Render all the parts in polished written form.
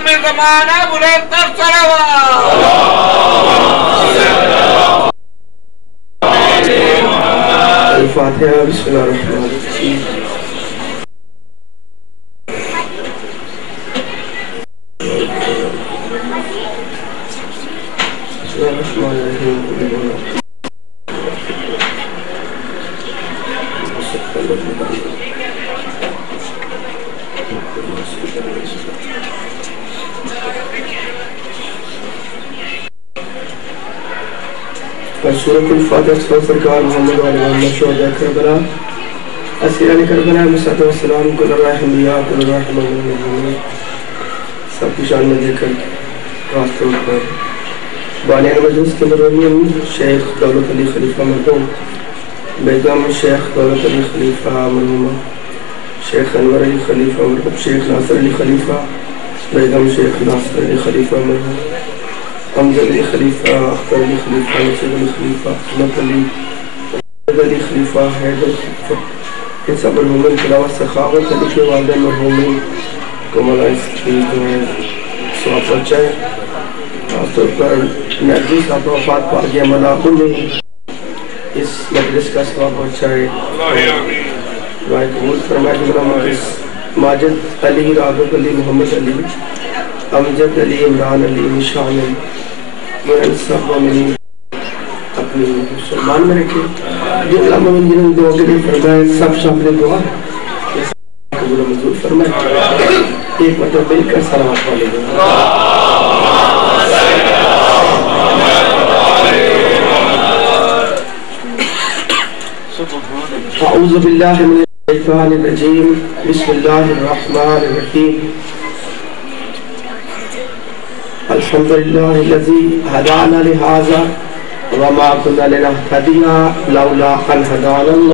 تمام زمانہ بلند تر صلوات الفاتحہ بسم اللہ الرحمن الرحیم سورة الفاتحہ سرکار محمد علیہ محمد شہداء کربلا اسیران کربلا مصطفیٰ والسلام کل راہ انبیاء کل راہ محمد سب کی شان میں دے کر خاص طور پر بانیان مجلس کے مرحوم شیخ دولت علی خلیفہ مرحوم بیگم شیخ دولت علی خلیفہ مرحوم شیخ انور علی خلیفہ مرحوم شیخ ناصر علی خلیفہ بیگم شیخ ناصر علی خلیفہ مرحوم حمد علی خلیفہ اختر علی خلیفہ نصیر علی خلیفہ احمد علی علی خلیفہ حیدر خلیفہ ان سب مرحومین کے علاوہ سخاوت علی کے والدہ مرحومین کو مولا اس کی سواب پہنچائے خاص طور پر نرجی صاحب وفات پا گیا ملاقوں میں اس مجلس کا سواب پہنچائے دعائے قبول فرمائے جملہ ماجد علی راغب علی محمد علی امجد علی عمران علی نشان علی مرن سب مومنین اپنی مسلمان میں رکھے جملہ مومن جنہوں دعا کے لئے فرمائے سب شامل دعا قبول منظور فرمائے ایک مطلب مل کر سلامت والے دعا اعوذ باللہ من الشیطان الرجیم بسم اللہ الرحمن الرحیم الحمدللہ الذی ہدانا لہذا وما كنا لنهتدي لولا ان هدانا الله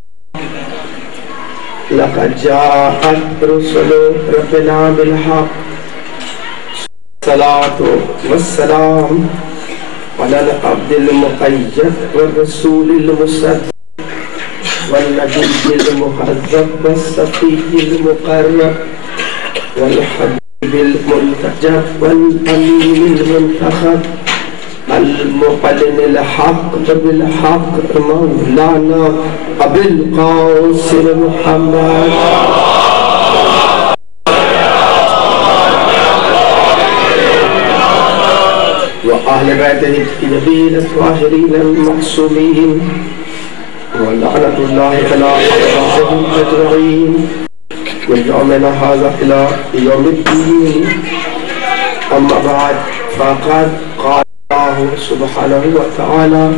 لقد جاءت رسل ربنا بالحق الصلاة والسلام على العبد المقيد والرسول المصدق والنبي المهذب والصفي المقرب والحبيب المنتجب والأمين المنتخب المقلن الحق بالحق مولانا أبي القاسم محمد وأهل بيته الطيبين الطاهرين المعصومين ولعنة الله على أعدائهم أجمعين ويومنا هذا إلى يوم الدين أما بعد فقد قال الله سبحانه وتعالى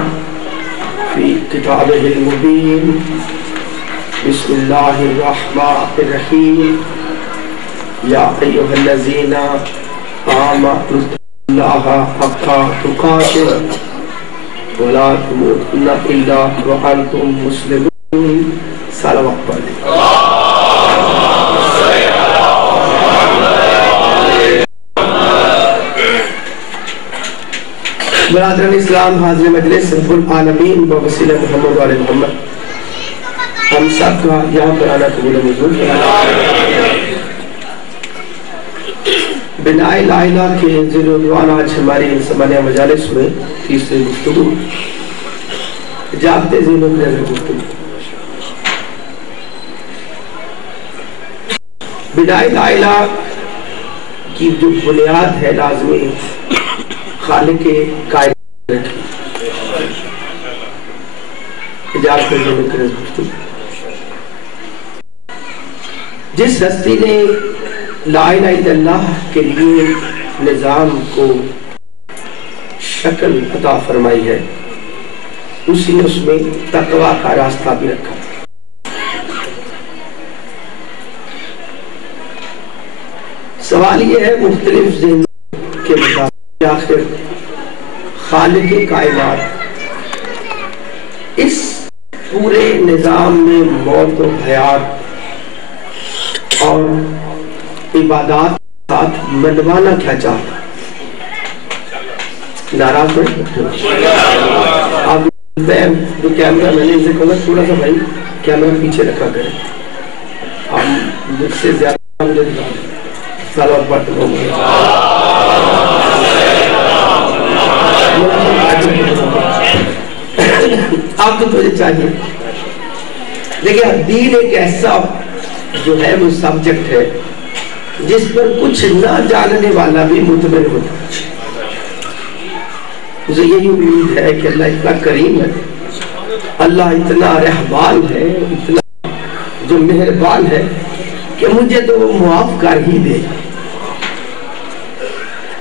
في كتابه المبين بسم الله الرحمن الرحيم يا أيها الذين آمنوا الله حق تقاته ولا تموتن إلا وأنتم مسلمون صلوات عليه برادران اسلام حاضر مجلس رب العالمین بوسیلہ محمد و علیہ محمد ہم سب کا یہاں پر آنا قبول منظور بنائے لا الہ کے ذل و دوان آج ہماری سمانیہ مجالس میں تیسری گفتگو جابتے ذہنوں میں نظر گفتگو بنائے لا الہ کی جو بنیاد ہے لازمی خالق کائنات رکھی اجازت کرنے میں کرز گفتگو جس ہستی نے لا الہ الا اللہ کے لیے نظام کو شکل عطا فرمائی ہے اسی نے اس میں تقوی کا راستہ بھی رکھا سوال یہ ہے مختلف ذہن کے مطابق آخر خالق کائنات اس پورے نظام میں موت و حیات اور عبادات ساتھ منوانا کیا چاہتا ناراض ہوئے آپ جو کیمرہ میں نے ان سے کہا تھوڑا سا بھائی کیمرہ پیچھے رکھا کریں آپ مجھ سے زیادہ سالات بات آپ کو تجھے چاہیے. دیکھیں دین ایک ایسا جو ہے وہ سبجیکٹ ہے جس پر کچھ نہ جاننے والا بھی مطمئن ہوتا ہے. مجھے یہی امید ہے کہ اللہ اتنا کریم ہے, اللہ اتنا رحمان ہے, اتنا جو مہربان ہے کہ مجھے تو وہ معاف کر ہی دے.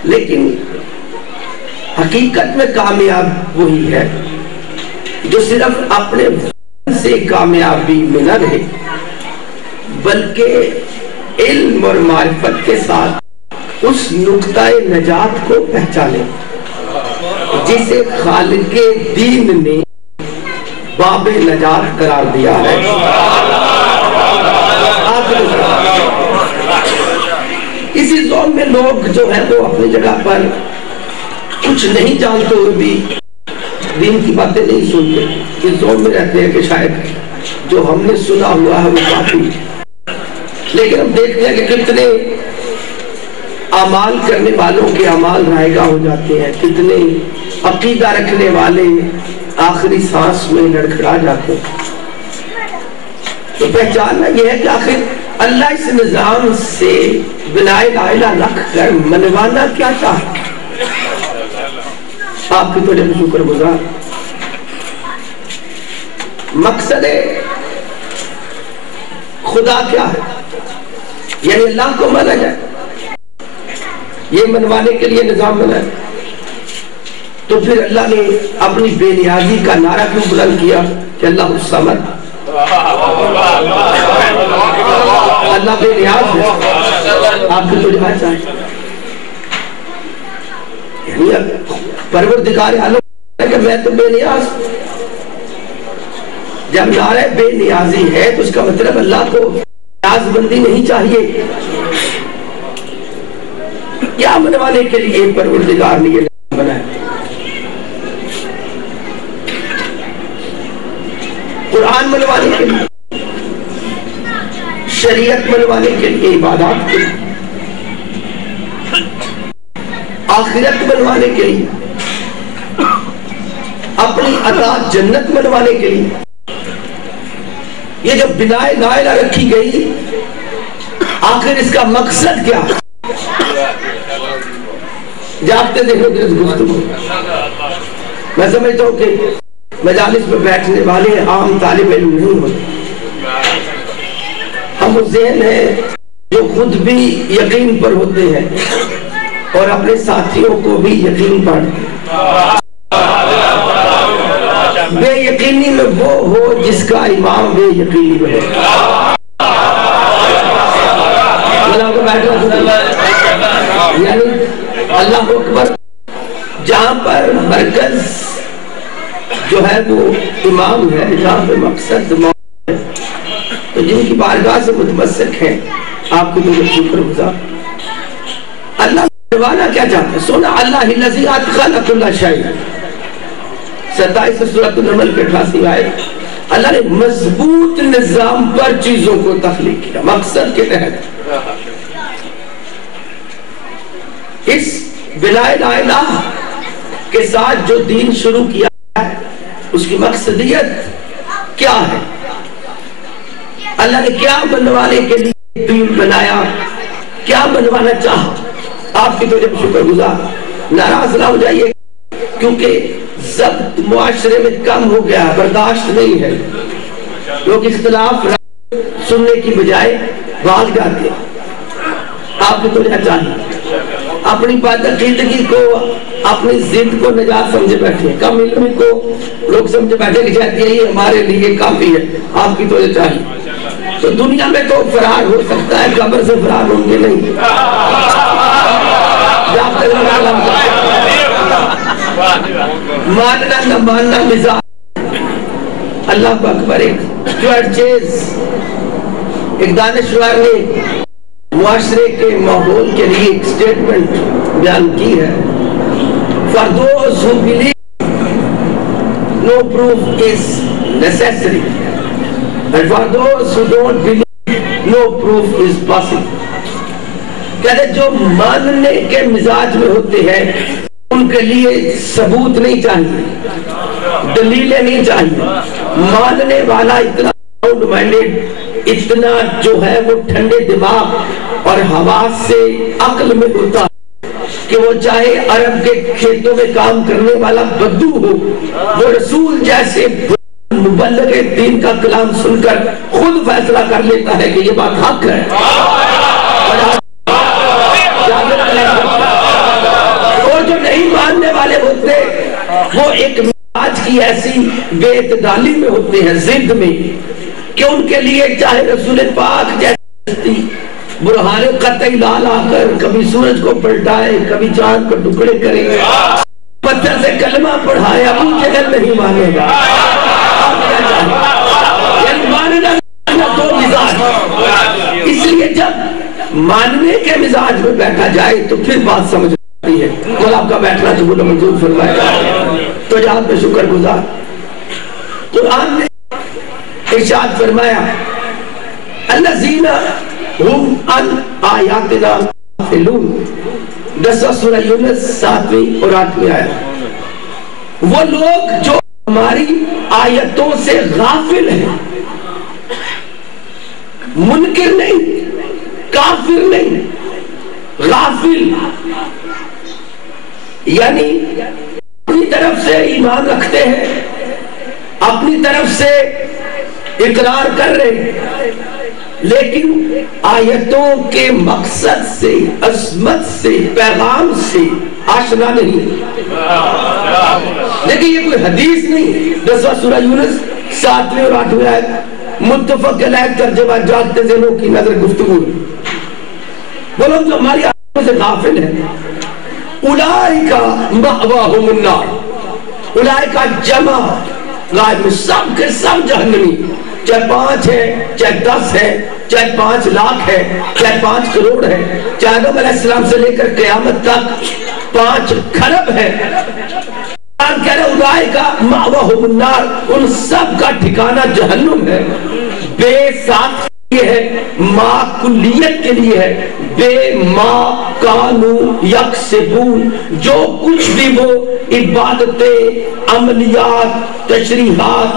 لیکن حقیقت میں کامیاب وہی ہے جو صرف اپنے سے کامیابی میں نہ رہے بلکہ علم اور معرفت کے ساتھ اس نقطہ نجات کو پہچانے جسے خالق دین نے باب نجات قرار دیا ہے. اسی زون میں لوگ جو ہیں وہ اپنی جگہ پر کچھ نہیں جانتے ہوئے بھی دین کی باتیں نہیں سنتے. اس زون میں رہتے ہیں کہ شاید جو ہم نے سنا ہوا ہے وہ کافی, لیکن ہم دیکھتے ہیں کہ کتنے اعمال کرنے والوں کے اعمال رائے گاہ ہو جاتے ہیں, کتنے عقیدہ رکھنے والے آخری سانس میں لڑکھڑا جاتے ہیں. تو پہچاننا یہ ہے کہ آخر اللہ اس نظام سے بلا الہ رکھ کر منوانا کیا چاہتا. آپ کی توجہ شکر گزار. مقصد خدا کیا ہے, یعنی اللہ کو مانا جائے, یہ منوانے کے لیے نظام بنا ہے. تو پھر اللہ نے اپنی بے نیازی کا نعرہ کیوں بلند کیا کہ اللہ الصمد, اللہ بے نیاز ہے. آپ کی توجہ چاہیے, یعنی پروردگار عالم ہے کہ میں تو بے نیاز. جب نعرہ بے نیازی ہے تو اس کا مطلب اللہ کو نیاز بندی نہیں چاہیے. کیا منوانے کے لیے پروردگار نے یہ بنایا؟ قرآن منوانے کے لیے, شریعت منوانے کے لیے, عبادات کے لیے, آخرت منوانے کے لیے, اپنی عطا جنت منوانے کے لیے. یہ جو بنا الہ رکھی گئی آخر اس کا مقصد کیا؟ جاگتے دیکھو کہ اس گفتگو میں سمجھتا ہوں کہ مجالس میں بیٹھنے والے عام طالب علم نہیں ہوتے. ہم وہ ذہن ہیں جو خود بھی یقین پر ہوتے ہیں اور اپنے ساتھیوں کو بھی یقین پر. بے یقینی میں وہ ہو جس کا امام بے یقینی میں ہے. یعنی اللہ اکبر, جہاں پر مرکز جو ہے وہ امام ہے, جہاں پہ مقصد موت ہے, تو جن کی بارگاہ سے متمسک ہیں آپ کو مجھے شکر گزار. اللہ منوانا کیا چاہتا ہے؟ سونا اللہ الذی اتقن کل شیء, 27 سورۃ النمل کے 88 آیت. اللہ نے مضبوط نظام پر چیزوں کو تخلیق کیا مقصد کے تحت. اس بلا الہ کے ساتھ جو دین شروع کیا ہے اس کی مقصدیت کیا ہے؟ اللہ نے کیا بنوانے کے لیے دین بنایا, کیا بنوانا چاہا؟ آپ کی تو جب شکر گزار. ناراض نہ ہو جائیے کیونکہ ضبط معاشرے میں کم ہو گیا, برداشت نہیں ہے. لوگ اختلاف سننے کی بجائے بھاگ جاتے ہیں. آپ کی تو چاہیے اپنی بات عقیدگی کو, اپنی ضد کو نجات سمجھے بیٹھے. کم علمی کو لوگ سمجھے بیٹھے کہ شاید یہی ہمارے لیے کافی ہے. آپ کی تو چاہیے. تو دنیا میں تو فرار ہو سکتا ہے, قبر سے فرار ہوں گے نہیں. ماننا نہ ماننا مزاج. اللہ اکبر. ایک دانشور نے معاشرے کے ماحول کے لیے ایک سٹیٹمنٹ بیان کی ہے. For those who believe no proof is necessary, and for those who don't believe no proof is possible. کہتے جو ماننے کے مزاج میں ہوتے ہیں ان کے لیے ثبوت نہیں چاہیے, دلیلیں نہیں چاہیے. ماننے والا اتنا ساؤنڈ مائنڈڈ، اتنا جو ہے وہ ٹھنڈے دماغ اور حواس سے عقل میں ہوتا کہ وہ چاہے عرب کے کھیتوں میں کام کرنے والا بدو ہو، وہ رسول جیسے مبلغ دین کا کلام سن کر خود فیصلہ کر لیتا ہے کہ یہ بات حق ہے. اور جو نہیں ماننے والے ہوتے وہ ایک مزاج کی ایسی بے اعتدالی میں ہوتے ہیں، ضد میں، کہ ان کے لیے چاہے رسول پاک جیسی برہان قطعی لا لا کر کبھی سورج کو پلٹائے، کبھی چاند کو ٹکڑے کرے، پتھر سے کلمہ پڑھائے، ابو جہل نہیں مانے گا. یعنی ماننا دو مزاج. اس لیے جب ماننے کے مزاج میں بیٹھا جائے تو پھر بات سمجھ آتی ہے. مولا آپ کا بیٹھنا قبول و منظور فرمائے. تو جہاں پہ شکر گزار قرآن نے ارشاد فرمایا الذین ہم عن آیاتنا غافلون. 10واں سورہ یونس 7ویں اور 8ویں آیت. وہ لوگ جو ہماری آیتوں سے غافل ہیں، منکر نہیں، کافر نہیں، غافل، یعنی اپنی طرف سے ایمان رکھتے ہیں، اپنی طرف سے اقرار کر رہے ہیں، لیکن آیتوں کے مقصد سے، عظمت سے، پیغام سے آشنا نہیں. لیکن یہ کوئی حدیث نہیں. 10واں سورہ یونس 7ویں اور 8ویں آیت متفق علیہ ترجمہ جاگتے ذہنوں کی نظر گفتگو. وہ لوگ جو ہماری آیتوں سے غافل ہیں، اولئک مأواہم النار. اولئک جمع غائب میں سب کے سب جہنمی، چاہے 5 ہے، چاہے 10 ہے، چاہے 5 لاکھ ہے، چاہے 5 کروڑ ہے، چاہے آدم علیہ السلام سے لے کر قیامت تک 5 کھرب ہے. قرآن کہہ رہا ہے اولئک مأواہم النار، ان سب کا ٹھکانہ جہنم ہے. بے ساتھ یہ ہے، ما کلیت کے لیے ہے، بے ما کانو یکسبون، جو کچھ بھی وہ عبادتیں، عملیات، تشریحات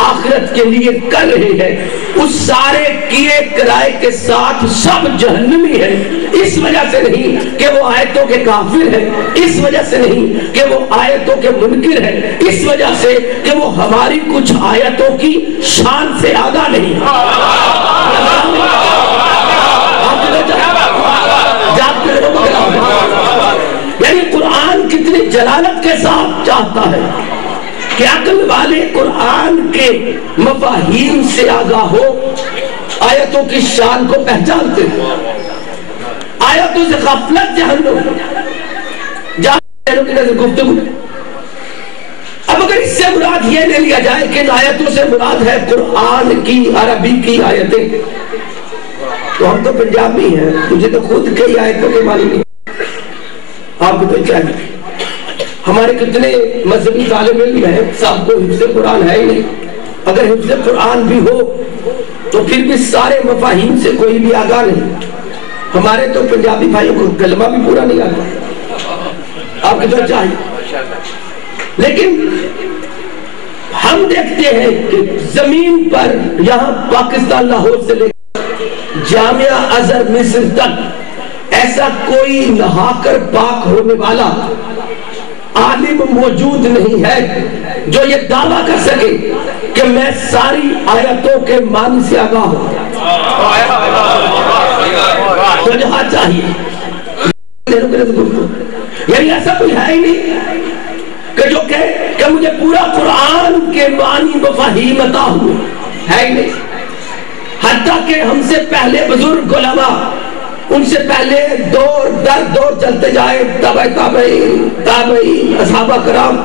آخرت کے لیے کر رہے ہیں، اس سارے کیے کرائے کے ساتھ سب جہنمی ہیں. اس وجہ سے نہیں کہ وہ آیتوں کے کافر ہیں، اس وجہ سے نہیں کہ وہ آیتوں کے منکر ہیں، اس وجہ سے کہ وہ ہماری کچھ آیتوں کی شان سے آگاہ نہیں. یعنی قرآن کتنی جلالت کے ساتھ چاہتا ہے کہ عقل والے قرآن کے مفاہیم سے آگاہ ہو، آیتوں کی شان کو پہچانتے ہیں. آیتوں سے غفلت جہنم، جہنم کی نظر گفتگو. اب اگر اس سے مراد یہ لے لیا جائے کہ ان آیتوں سے مراد ہے قرآن کی عربی کی آیتیں، تو ہم تو پنجابی ہیں، مجھے تو خود کئی آیتوں کے معنی نہیں. آپ کو تو چاہیے. ہمارے کتنے مذہبی طالب علم ہیں، سب کو حفظ قرآن ہے ہی نہیں. اگر حفظ قرآن بھی ہو تو پھر بھی سارے مفاہیم سے کوئی بھی آگاہ نہیں. ہمارے تو پنجابی بھائیوں کو کلمہ بھی پورا نہیں آتا. آپ کی تو چاہیے. لیکن ہم دیکھتے ہیں کہ زمین پر یہاں پاکستان لاہور سے لے جامعہ ازہر مصر تک ایسا کوئی نہا کر پاک ہونے والا عالم موجود نہیں ہے جو یہ دعویٰ کر سکے کہ میں ساری آیتوں کے معنی سے آگاہ ہوں. تو جہاں چاہیے یعنی ایسا کوئی ہے ہی نہیں کہ جو کہ مجھے پورا قرآن کے معنی مفاہیم عطا ہوئے، ہے ہی نہیں. حتیٰ کہ ہم سے پہلے بزرگ علماء، ان سے پہلے دور در دور چلتے جائے، تابعین، اصحابہ کرام،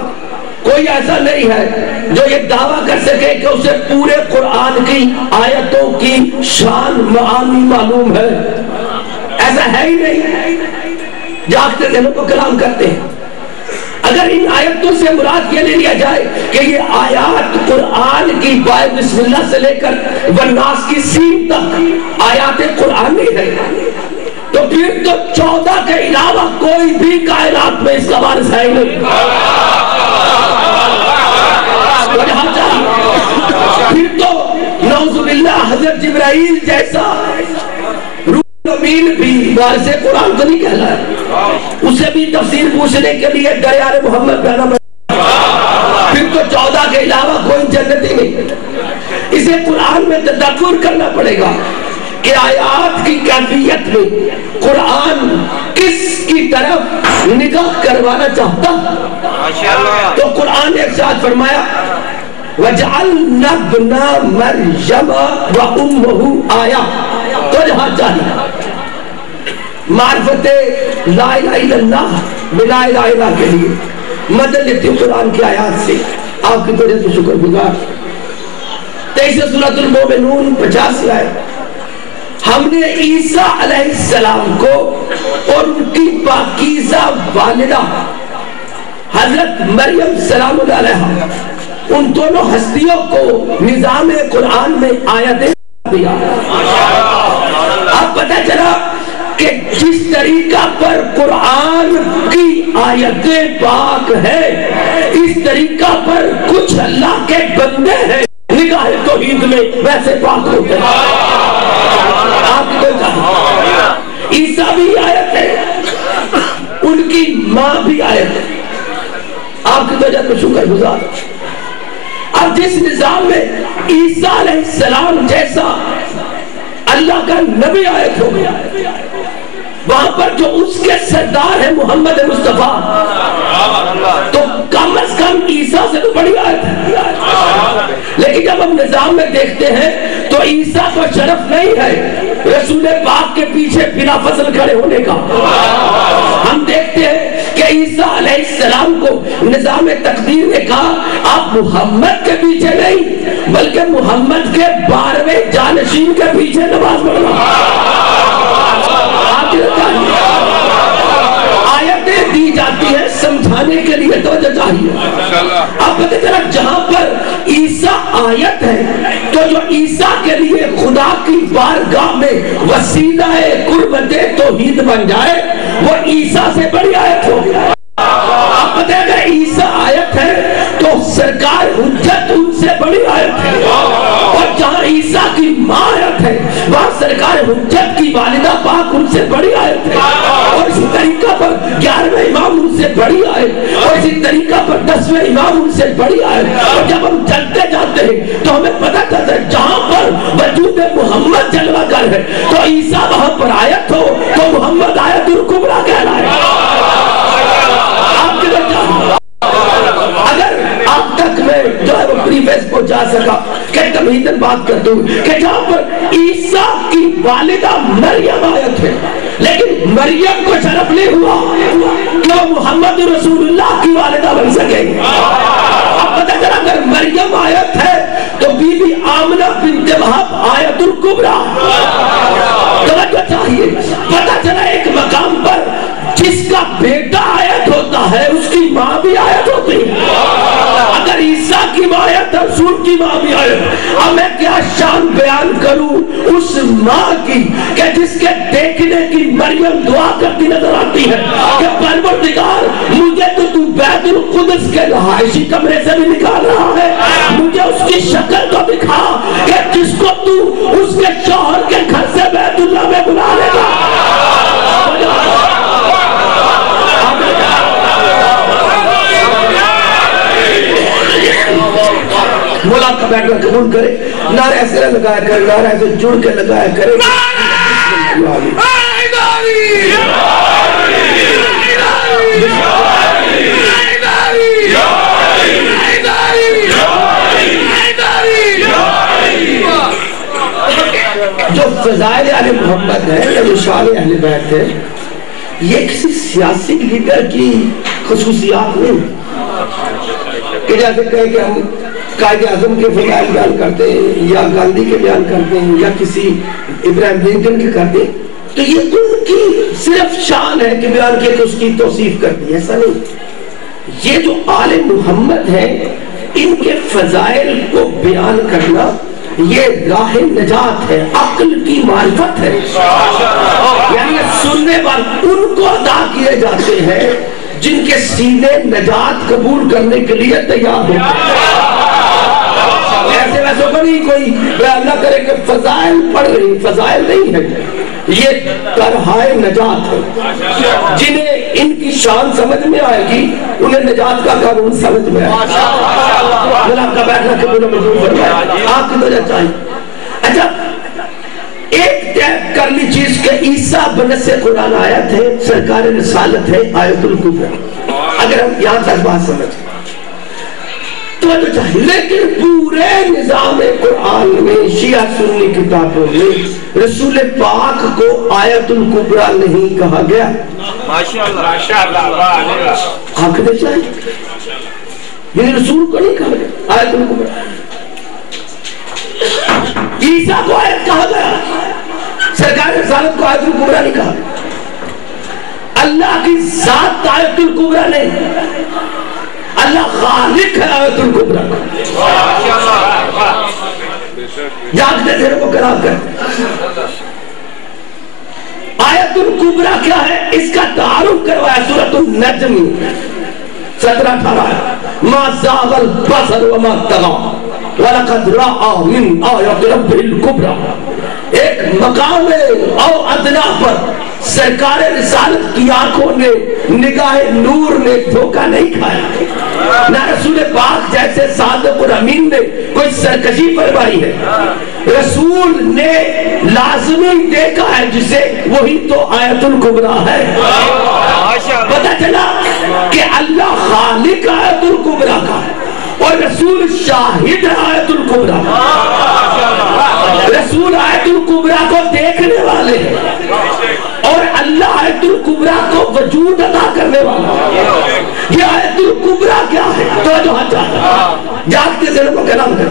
کوئی ایسا نہیں ہے جو یہ دعویٰ کر سکے کہ اسے پورے قرآن کی آیتوں کی شان معانی معلوم ہے. ایسا ہے ہی نہیں. جاگتے ذہنوں کو کلام کرتے ہیں. اگر ان آیتوں سے مراد یہ لے لیا جائے کہ یہ آیات قرآن کی بائے بسم اللہ سے لے کر والناس کی سین تک آیات قرآنی ہے، تو پھر تو 14 کے علاوہ کوئی بھی کائنات میں اس کا وارث ہے نہیں. اللہ حضرت جبرائیل جیسا روح امین بھی وارث قرآن تو نہیں کہلایا، اسے بھی تفسیر پوچھنے کے لیے دیار محمد پہنا پڑا، پھر تو 14 کے علاوہ کوئی جنتی نہیں۔ اسے قرآن میں تدبر کرنا پڑے گا کہ آیات کی کیفیت میں قرآن کس کی طرف نگاہ کروانا چاہتا، تو قرآن نے ارشاد فرمایا وَجَعَلْنَا ابْنَ مَرْيَمَ وَأُمَّهُ آیَةً، تو جہاں چاہیے معرفت لا الہ الا اللہ بلا الہ الا کے لیے مدد لیتی ہوں قرآن کی آیات سے، آپ کی طرح سے شکر گزار۔ 23 سورۃ المومنون 50 آیت، ہم نے عیسیٰ علیہ السلام کو اور ان کی پاکیزہ والدہ حضرت مریم سلام اللہ علیہا، ان دونوں ہستیوں کو نظام قرآن میں آیتیں دیا۔ اب پتہ چلا کہ جس طریقہ پر قرآن کی آیتیں پاک ہے، اس طریقہ پر کچھ اللہ کے بندے ہیں نگاہ توحید میں ویسے پاک ہوتے ہیں۔ آپ کو چاہیے عیسیٰ بھی آیت ہے، ان کی ماں بھی آیت ہے، آپ کی وجہ کو شکر گزار۔ اب جس نظام میں عیسیٰ علیہ السلام جیسا اللہ کا نبی آیت ہو گیا، وہاں پر جو اس کے سردار ہیں محمد مصطفیٰ، تو کم از کم عیسیٰ سے تو بڑی آیت ہے۔ لیکن جب ہم نظام میں دیکھتے ہیں تو عیسیٰ کو شرف نہیں ہے رسول پاک کے پیچھے بلا فصل کھڑے ہونے کا۔ ہم دیکھتے ہیں کہ عیسیٰ علیہ السلام کو نظام تقدیر نے کہا آپ محمد کے پیچھے نہیں بلکہ محمد کے 12ویں جانشین کے پیچھے نماز پڑھنا۔ آیتیں دی جاتی ہیں سمجھانے کے لیے، توجہ چاہیے۔ اب پتہ چلا جہاں پر عیسیٰ آیت ہے تو جو عیسیٰ کے لیے خدا کی بارگاہ میں وسیلہ قربت توحید بن جائے وہ عیسیٰ سے بڑی آیت ہو گیا۔ اب پتہ ہے اگر عیسیٰ آیت ہے تو سرکار حجت ان سے بڑی آیت ہے، اور جہاں عیسیٰ کی ماں آیت ہے وہاں سرکار حجت کی والدہ پاک ان سے بڑی آیت ہے، اور اسی طریقہ پر 11ویں امام ان سے بڑی آیت، اور اسی طریقہ پر 10ویں امام ان سے بڑی آیت۔ اور جب ہم چلتے جاتے ہیں تو ہمیں پتہ چلتا ہے جہاں پر وجود محمد جلوہ گر ہے تو عیسیٰ وہاں پر آیت ہو تو محمد آیت الکبریٰ کہلائے۔ آپ کے بچہ اگر آپ تک میں جو ہے وہ پریفیس پہنچا سکا کہ تمہیدن بات کرتا ہوں کہ جہاں پر عیسیٰ کی والدہ مریم آیت ہے لیکن مریم کو شرف نہیں ہوا کہ وہ محمد رسول اللہ کی والدہ بن سکے۔ اب پتہ چلا اگر مریم آیت ہے تو بی بی آمنہ بنت وہب آیت الکبریٰ۔ توجہ چاہیے، پتہ چلا ایک مقام پر جس کا بیٹا آیت ہوتا ہے اس کی ماں بھی آیت ہوتی ہے۔ اگر عیسیٰ کی ماں آیت ہے رسول کی ماں بھی آیت، اب میں کیا شان بیان کروں اس ماں کی کہ جس کے دیکھنے کی مریم دعا کرتی نظر آتی ہے کہ پروردگار مجھے تو بیت القدس کے رہائشی کمرے سے بھی نکال رہا ہے، مجھے اس کی شکل کو دکھا کہ جس کو تو اس کے شوہر کے گھر سے بیت اللہ میں بلا لے گا۔ مولا کا بیٹھا قبول کرے، نعرہ ایسے لگایا کرے، نعرہ ایسے جڑ کے لگایا کرے۔ جو فضائل اہل محمد ہے یا جو شان اہل بیت ہے یہ کسی سیاسی لیڈر کی خصوصیات نہیں کہ جیسے کہیں کہ ہم قائد اعظم کے فضائل بیان کرتے ہیں یا گاندھی کے بیان کرتے ہیں یا کسی ابراہیم لنکن کے کرتے ہیں تو یہ ان کی صرف شان ہے کہ بیان کیا کہ اس کی توصیف کرتی ہے، ایسا نہیں۔ یہ جو آل محمد ہیں ان کے فضائل کو بیان کرنا یہ راہ نجات ہے، عقل کی معرفت ہے، یعنی سننے والے ان کو ادا کیے جاتے ہیں جن کے سینے نجات قبول کرنے کے لیے تیار ہوتے ہیں۔ ایسا بنی کوئی اللہ کرے کہ فضائل پڑھ رہی، فضائل نہیں ہے، یہ طرحائے نجات ہے۔ جنہیں ان کی شان سمجھ میں آئے گی انہیں نجات کا قانون سمجھ میں آئے گا۔ اللہ کا بیٹھنا کہ بولے مجھول فرمائے آپ کی وجہ چاہیے۔ اچھا ایک طے کر لی چیز کہ عیسیٰ بنص قرآن آیت ہے، سرکار رسالت ہے، آیت الکبریٰ۔ اگر ہم یہاں تک بات سمجھیں تو چاہیے، لیکن پورے نظام قرآن میں شیعہ سنی کتابوں میں رسول پاک کو آیت الکبریٰ نہیں کہا گیا۔ آپ کہتے چاہیے یعنی رسول کو نہیں کہا گیا آیت الکبریٰ، عیسیٰ کو آیت کہا گیا، سرکار رسالت کو آیت الکبریٰ نہیں کہا۔ اللہ کی ذات آیت الکبریٰ نہیں، اللہ خالق ہے آیت الکبریٰ۔ جاگتے دیر کو کلام کرتے آیت الکبریٰ کیا ہے اس کا تعارف کروایا سورۃ النجم 17-18 ما زاغ البصر وما طغى وَلَقَدْ رَأَى مِنْ آیَاتِ رَبِّهِ الْکُبریٰ۔ ایک مقام او ادنا پر سرکار رسالت کی آنکھوں نے، نگاہ نور نے دھوکہ نہیں کھایا، نہ رسول پاک جیسے صادق اور امین نے کوئی سرکشی فرمائی ہے۔ رسول نے لازمی دیکھا ہے جسے، وہی تو آیت الکبریٰ ہے۔ پتہ چلا کہ اللہ خالق آیت الکبریٰ کا اور رسول شاہد آیت الکبریٰ، رسول آیت الکبریٰ کو دیکھنے والے ہیں اور اللہ آیت الکبریٰ کو وجود عطا کرنے والا۔ یہ آیت الکبریٰ کیا ہے؟ تو جو جاگتے دل کو کلام کر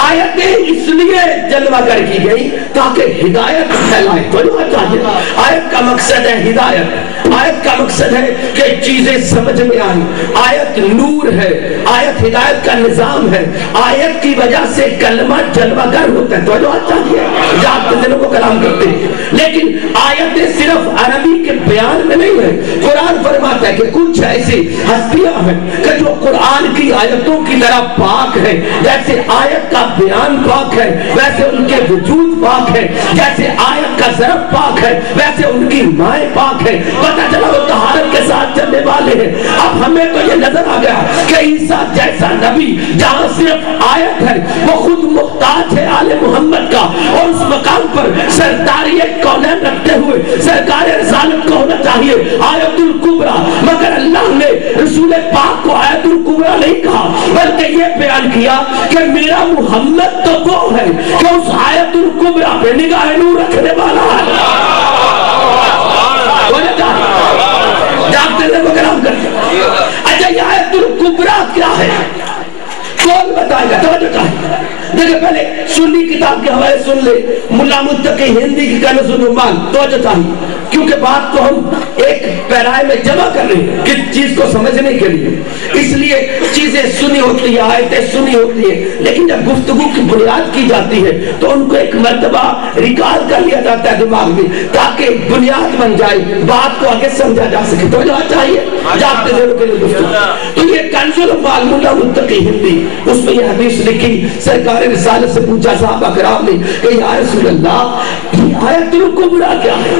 آیتیں اس لیے جلوہ گر کی گئی تاکہ ہدایت پھیلائے۔ تو جو چاہیے آیت کا مقصد ہے ہدایت، آیت کا مقصد ہے کہ چیزیں سمجھ میں آئیں، آیت نور ہے، آیت ہدایت کا نظام ہے، آیت کی وجہ سے کلمہ جلوہ گر ہوتا ہے۔ تو جو چاہیے جاگتے دلوں کو کلام کرتے ہیں، لیکن آیتیں صرف عربی کے بیان میں نہیں ہے۔ قرآن فرماتا ہے کہ کچھ ایسی ہستیاں ہیں کہ جو قرآن کی آیتوں کی طرح پاک ہے، جیسے آیت کا بیان پاک ہے ویسے ان کے وجود پاک ہے، جیسے آیت کا ضرب پاک ہے ویسے ان کی مائیں پاک ہے۔ پتہ چلا وہ طہارت کے ساتھ چلنے والے ہیں۔ اب ہمیں تو یہ نظر آ گیا کہ عیسیٰ جیسا نبی جہاں صرف آیت ہے وہ خود محتاج ہے آل محمد کا، اور اس مقام پر سرداریت کونین رکھتے ہوئے سرکار رسالت کو ہونا چاہیے آیت الکبریٰ، مگر اللہ نے رسول پاک کو آیت الکبریٰ نہیں کہا بلکہ یہ بیان کیا کہ میرا محمد تو وہ ہے کہ اس آیت الکبریٰ پہ نگاہ نور رکھنے والا ہے۔ جاگتے دل کو کلام کرتے اچھا یہ آیت الکبریٰ کیا ہے؟ کون بتائے گا؟ توجہ چاہیے دیکھیں پہلے سنی کتاب کے حوالے سن لے، ملا متقی ہندی کی کنز الایمان، توجہ چاہیے کیونکہ بات کو ہم ایک پیرائے میں جمع کر رہے ہیں کس چیز کو سمجھنے کے لیے، اس لیے چیزیں سنی ہوتی ہیں، آیتیں سنی ہوتی ہیں، لیکن جب گفتگو کی بنیاد کی جاتی ہے تو ان کو ایک مرتبہ ریکال کر لیا جاتا ہے دماغ میں تاکہ بنیاد بن جائے، بات کو آگے سمجھا جا سکے۔ تو جو چاہیے جاگتے دلوں کے لیے گفتگو، تو یہ کنز الایمان ملا متقی ہندی، اس میں یہ حدیث لکھی، سرکار رسالت سے پوچھا صحابہ کرام نے کہ یا رسول اللہ آیت الکبریٰ کیا ہے؟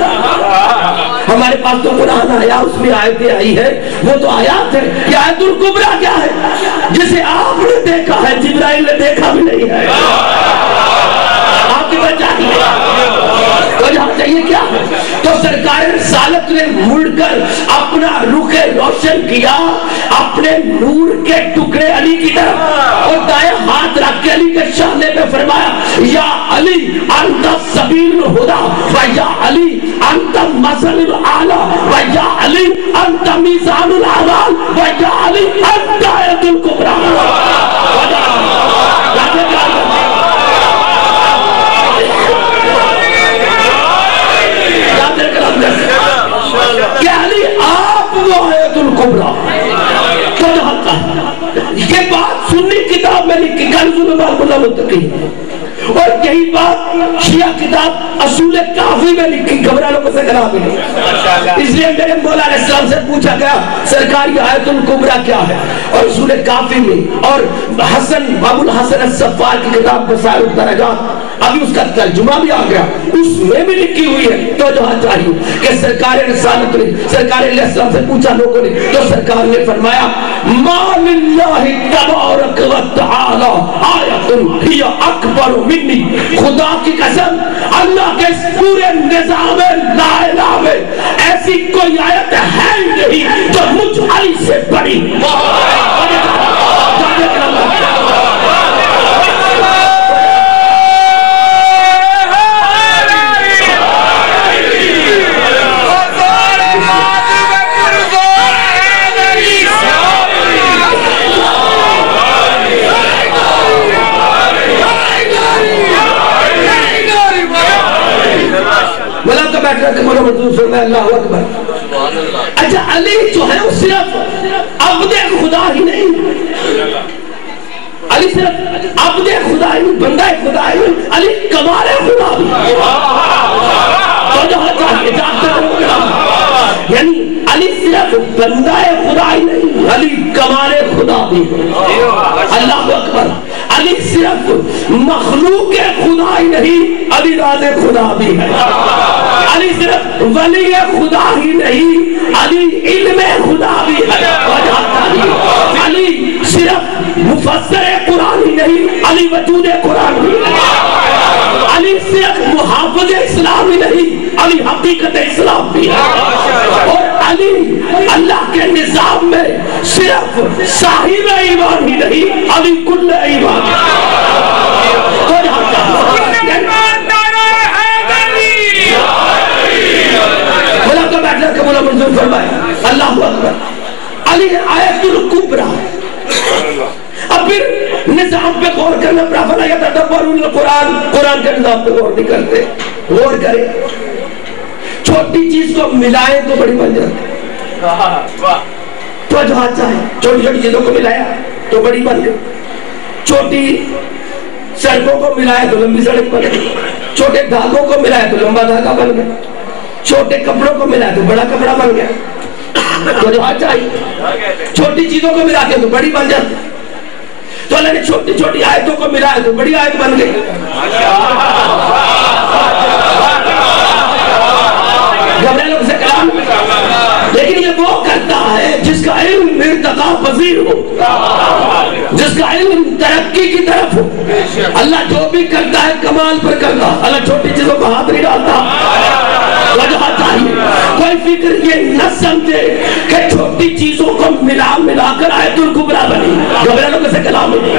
ہمارے پاس تو قرآن آیا، اس میں آیتیں آئی ہے، وہ تو آیات ہے، یہ آیت الکبریٰ کیا ہے جسے آپ نے دیکھا ہے جبرائیل نے دیکھا بھی نہیں ہے؟ آپ کی بچہ تو جہاں چاہیے کیا ہے؟ تو سرکار رسالت نے مڑ کر اپنا رخ روشن کیا اپنے نور کے ٹکڑے علی کی طرف اور دائیں ہاتھ رکھ کے علی کے شانے پہ فرمایا یا علی انت سبیل الہدی و یا علی انت مثل الاعلی و یا علی انت میزان الاعمال و یا علی انت آیت الکبریٰ۔ کہ علی آپ وہ آیت الکبریٰ تو جہاں یہ بات سنی کتاب میں لکھی کنز الایمان ملا متقی، اور یہی بات شیعہ کتاب اصول کافی میں لکھی، گھبرا لوگوں سے کلام نہیں۔ اس لیے میرے مولا علیہ السلام سے پوچھا گیا سرکار یہ آیت الکبریٰ کیا ہے، اور اصول کافی میں اور حسن ابو الحسن الصفار کی کتاب مسائل الدرجات ابھی اس کا ترجمہ بھی آ گیا، اس میں بھی لکھی ہوئی ہے۔ تو جہاں چاہیے کہ سرکار رسالت نے سرکار علیہ السلام سے پوچھا لوگوں نے، تو سرکار نے فرمایا ما للہ تبارک و تعالی آیت ہی اکبر منی، خدا کی قسم اللہ کے اس پورے نظام لا الہ میں ایسی کوئی آیت ہے ہی نہیں جو مجھ علی سے بڑی۔ اللہ اکبر۔ اچھا علی جو ہے وہ صرف عبد خدا ہی نہیں، علی صرف عبد خدا ہی نہیں، بندہ خدا ہی نہیں، علی کمال خدا بھی۔ یعنی علی صرف بندہ خدا ہی نہیں، علی کمال خدا بھی۔ اللہ اکبر۔ علی صرف مخلوق خدا ہی نہیں، علی راز خدا بھی ہے۔ علی صرف ولی خدا ہی نہیں، علی علم خدا بھی ہے۔ علی صرف مفسر قرآن ہی نہیں، علی وجود قرآن بھی ہے۔ علی صرف محافظ اسلام ہی نہیں، علی حقیقت اسلام بھی ہے۔ اور علی اللہ کے نظام میں صرف صاحب ایمان ہی نہیں، علی کل ایمان ہے۔ منظور فرمائے اللہ اکبر۔ علی آیت الکبریٰ۔ اب پھر نظام پہ غور کرنا پڑا، فلا یتدبرون القرآن، قرآن کے نظام پہ غور نہیں کرتے۔ غور کریں، چھوٹی چیز کو ملائیں تو بڑی بن جاتی۔ تو جو چاہے چھوٹی چھوٹی چیزوں کو ملایا تو بڑی بن گئی، چھوٹی سڑکوں کو ملایا تو لمبی سڑک بن گئی، چھوٹے دھاگوں کو ملایا تو لمبا دھاگا بن گیا، چھوٹے کپڑوں کو ملا تو بڑا کپڑا بن گیا۔ تو جو چاہیے چھوٹی چیزوں کو ملا کے تو بڑی بن جاتی۔ تو اللہ نے چھوٹی چھوٹی آیتوں کو ملایا تو بڑی آیت بن گئی۔ گھبرائے سے کلام، لیکن یہ وہ کرتا ہے جس کا علم ارتقاء پذیر ہو، جس کا علم ترقی کی طرف ہو۔ اللہ جو بھی کرتا ہے کمال پر کرتا، اللہ چھوٹی چیزوں کو ہاتھ نہیں ڈالتا۔ وجہ چاہیے کوئی فکر یہ نہ سمجھے کہ چھوٹی چیزوں کو ملا کر آیت الکبریٰ بنی۔ گھبرائے سے کلام نہیں،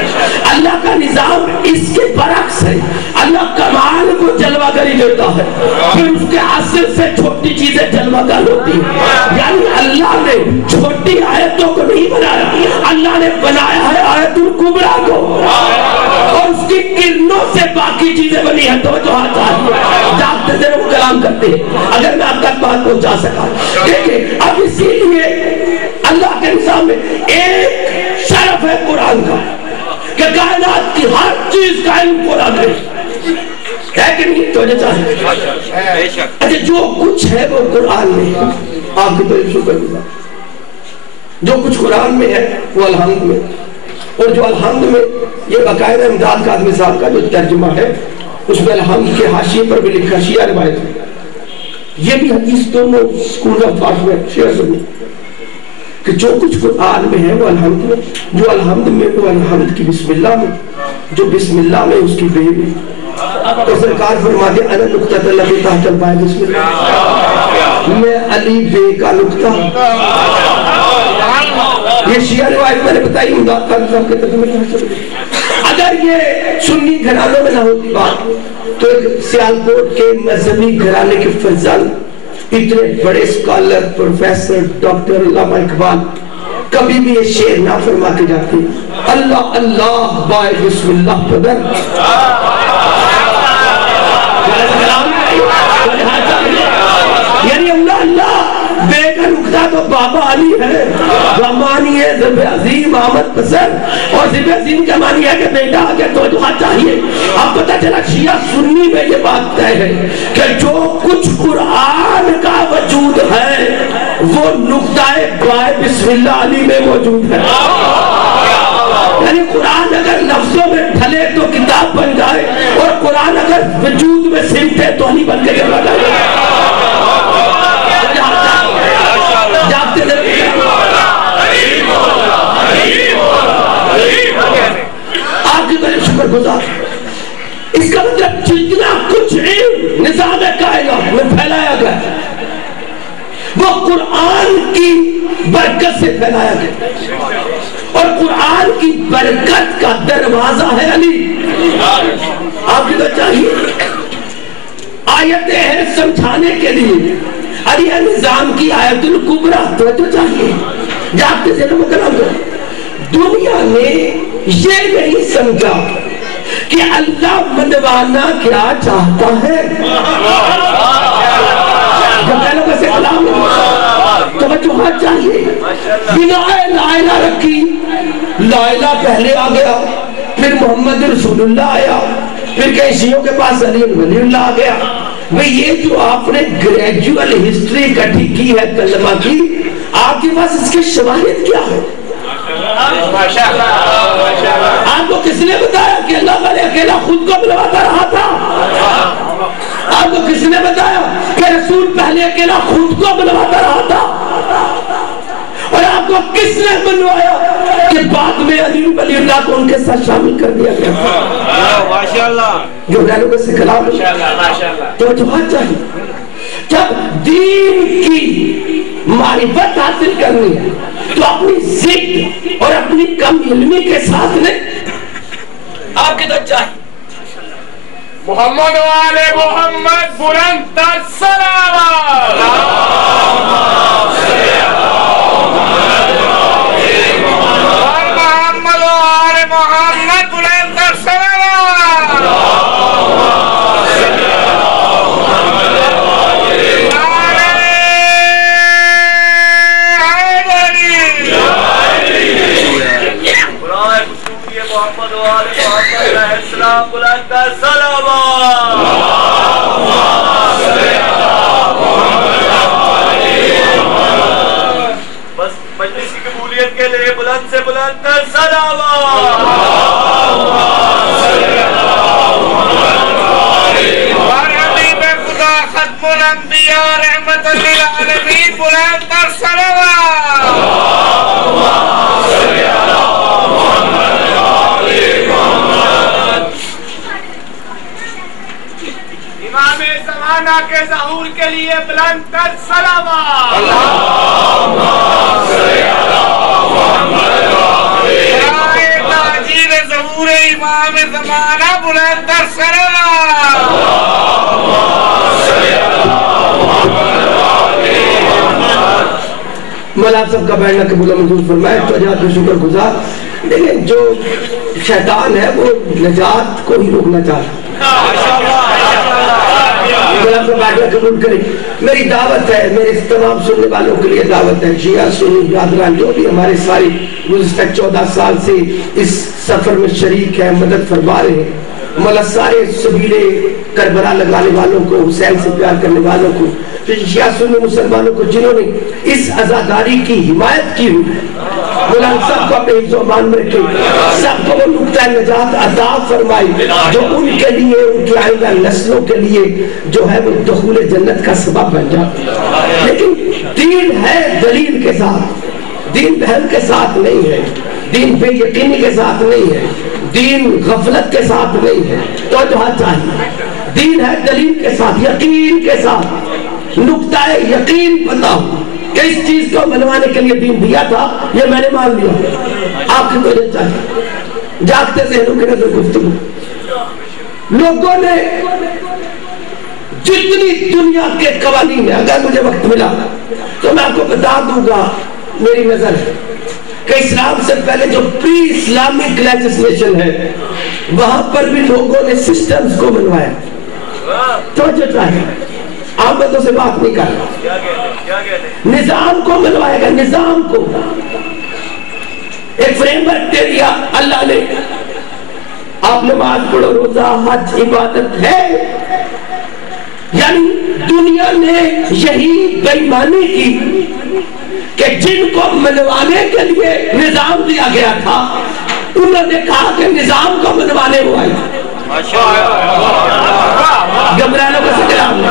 اللہ کا نظام اس کے برعکس ہے۔ اللہ کمال کو جلوہ گری دیتا ہے، پھر اس کے اصل سے چھوٹی چیزیں جلوہ گر ہوتی ہیں۔ یعنی اللہ نے چھوٹی آیتوں کو نہیں بنایا، اللہ نے بنایا ہے آیت الکبریٰ کو، اور اس کی کرنوں سے باقی چیزیں بنی ہیں۔ تو جو چاہیے جاگتے سے وہ کلام کرتے ہیں، اگر میں اب تک بات پہنچا سکا۔ دیکھیں اب اسی لیے اللہ کے نظام میں ایک شرف ہے قرآن کا کہ کائنات کی ہر چیز کا علم قرآن ہے کہ نہیں؟ تو چاہیے اچھا جو کچھ ہے وہ قرآن میں ہے، آپ کی تو شکر گزار، جو کچھ قرآن میں ہے وہ الحمد میں، اور جو الحمد میں یہ باقاعدہ امداد کاظمی صاحب کا جو ترجمہ ہے اس میں الحمد کے حاشیے پر بھی لکھا شیعہ روایت میں، یہ بھی حدیث دونوں سکول آف تھاٹ میں شیعہ سنی کہ جو کچھ قرآن میں ہے وہ الحمد میں، جو الحمد میں وہ الحمد کی بسم اللہ میں، جو بسم اللہ میں اس کی بے میں۔ تو سرکار فرماتے انا نقطۃ الذی تحت الباء بسم اللہ، میں علی بے کا نقطہ۔ یہ شیعہ روایت میں نے بتائی امداد کاظمی صاحب کے ترجمے میں حاصل ہوئی۔ اگر یہ سنی گھرانوں میں نہ ہوتی بات تو ایک سیالکوٹ کے مذہبی گھرانے کے فضل اتنے بڑے اسکالر پروفیسر ڈاکٹر علامہ اقبال کبھی بھی یہ شعر نہ فرما کے جاتے اللہ اللہ بائے بسم اللہ پدر۔ یعنی اللہ اللہ بے کا نقطہ تو بابا علی ہے، مانی ہے ذب عظیم آمد پسر، اور ذب عظیم کا مانی ہے کہ بیٹا آگے توجہ چاہیے۔ اب پتہ چلا شیعہ سنی میں یہ بات طے ہے کہ جو کچھ قرآن کا وجود ہے وہ نقطہ بائے بسم اللہ علی میں موجود ہے۔ یعنی قرآن اگر لفظوں میں ڈھلے تو کتاب بن جائے، اور قرآن اگر وجود میں سمٹے تو علی بن کے چلا جائے۔ جاگتے دل آپ کی بڑے شکر گزار۔ اس کا مطلب جتنا کچھ علم نظام کائنات میں پھیلایا گیا وہ قرآن کی برکت سے پھیلایا گیا، اور قرآن کی برکت کا دروازہ ہے علی۔ آپ کی تو چاہیے آیتیں ہیں سمجھانے کے لیے، علی نظام کی آیت الکبریٰ تو چاہیے جاگتے سے لوگ کلام کریں۔ دنیا نے یہ نہیں سمجھا کہ اللہ منوانا کیا چاہتا ہے۔ جب پہلوں کا سے کلام توجہ چاہیے، بنا لا الہ رکھی، لا الہ پہلے آ گیا، پھر محمد رسول اللہ آیا، پھر کئی شیعوں کے پاس علی ولی اللہ آ گیا۔ بھئی یہ جو آپ نے گریجول ہسٹری اکٹھی کی ہے کلمہ کی، آپ کے پاس اس کے شواہد کیا ہے؟ آپ کو کس نے بتایا کہ اللہ تعالیٰ اکیلا خود کو بلواتا رہا تھا؟ آپ کو کس نے بتایا کہ رسول پہلے اکیلا خود کو بلواتا رہا تھا؟ اور آپ کو کس نے بنوایا کہ بعد میں علی ولی اللہ کو ان کے ساتھ شامل کر دیا گیا؟ جو ڈائلوگ سے کلام تو جواب چاہیے۔ جب دین کی معرفت حاصل کرنی ہے تو اپنی ضد اور اپنی کم علمی کے ساتھ نے آپ کی تو چاہیے محمد و آل محمد بلند تر صلوات، محمد و آل محمد بلند تر صلوات، محمد و آل محمد علیہ السلام بلند تر صلوات۔ بس مجلس کی قبولیت کے لیے بلند سے بلند تر صلوات۔ اور حبیب خدا ختم الانبیاء رحمت للعالمین بلند تر صلوات۔ امام زمانہ کے ظہور کے لیے بلند تر صلوات۔ تاجیر ظہور امام زمانہ بلند تر صلوات۔ مولا صاحب کا بیانہ قبول منظور فرمائے تو جہاں شکر گزار۔ لیکن جو شیطان ہے وہ نجات کو ہی روکنا چاہتا ہے۔ قبول کریں، میری دعوت ہے، میرے تمام سننے والوں کے لیے دعوت ہے، شیعہ سنی برادران جو بھی ہمارے ساری گزشتہ 14 سال سے اس سفر میں شریک ہے، مدد فرما رہے ہیں۔ مولا سارے سبیلے کربلا لگانے والوں کو، حسین سے پیار کرنے والوں کو، شیعہ سنی مسلمانوں کو جنہوں نے اس عزاداری کی حمایت کی ہوئی، مولا سب کو اپنے حفظ و امان میں رکھے، سب کو وہ نقطہ نجات عطا فرمائی جو ان کے لیے، ان کی آئندہ نسلوں کے لیے جو ہے وہ دخول جنت کا سبب بن جاتا۔ لیکن دین ہے دلیل کے ساتھ، دین بہل کے ساتھ نہیں ہے، دین بے یقینی کے ساتھ نہیں ہے، دین غفلت کے ساتھ نہیں ہے، تو جو چاہیے دین ہے دلیل کے ساتھ، یقین کے ساتھ، نقطہ یقین بتاؤ کہ اس چیز کو منوانے کے لیے دین دیا تھا، یہ میں نے مان لیا۔ آپ کی وجہ چاہیے جاگتے ذہنوں کے نظر گفتگو، لوگوں نے جتنی دنیا کے قوانین ہیں، اگر مجھے وقت ملا تو میں آپ کو بتا دوں گا، میری نظر ہے کہ اسلام سے پہلے جو پری اسلامک لیجسلیشن ہے وہاں پر بھی لوگوں نے سسٹمز کو بنوایا۔ توجہ چاہیے، عام باتوں سے بات نہیں کر رہا، نظام کو منوائے گا، نظام کو ایک فریم ورک دے دیا اللہ نے، آپ نماز پڑھو، روزہ، حج، عبادت ہے۔ یعنی دنیا نے یہی بے ایمانی کی کہ جن کو منوانے کے لیے نظام دیا گیا تھا انہوں نے کہا کہ نظام کو منوانے ہوا ہے۔ گمرانوں کا کلام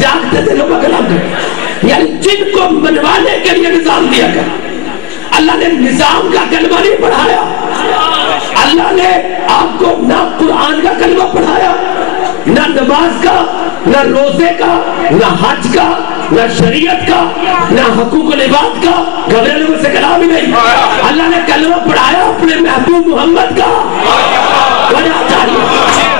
جاگتے دلوں کا کلام کر، یعنی جن کو منوانے کے لیے نظام دیا گیا، اللہ نے نظام کا کلمہ نہیں پڑھایا، اللہ نے آپ کو نہ قرآن کا کلمہ پڑھایا، نہ نماز کا، نہ روزے کا، نہ حج کا، نہ شریعت کا، نہ حقوق العباد کا، گھبرانے میں سے کلام ہی نہیں۔ اللہ نے کلمہ پڑھایا اپنے محبوب محمد کا،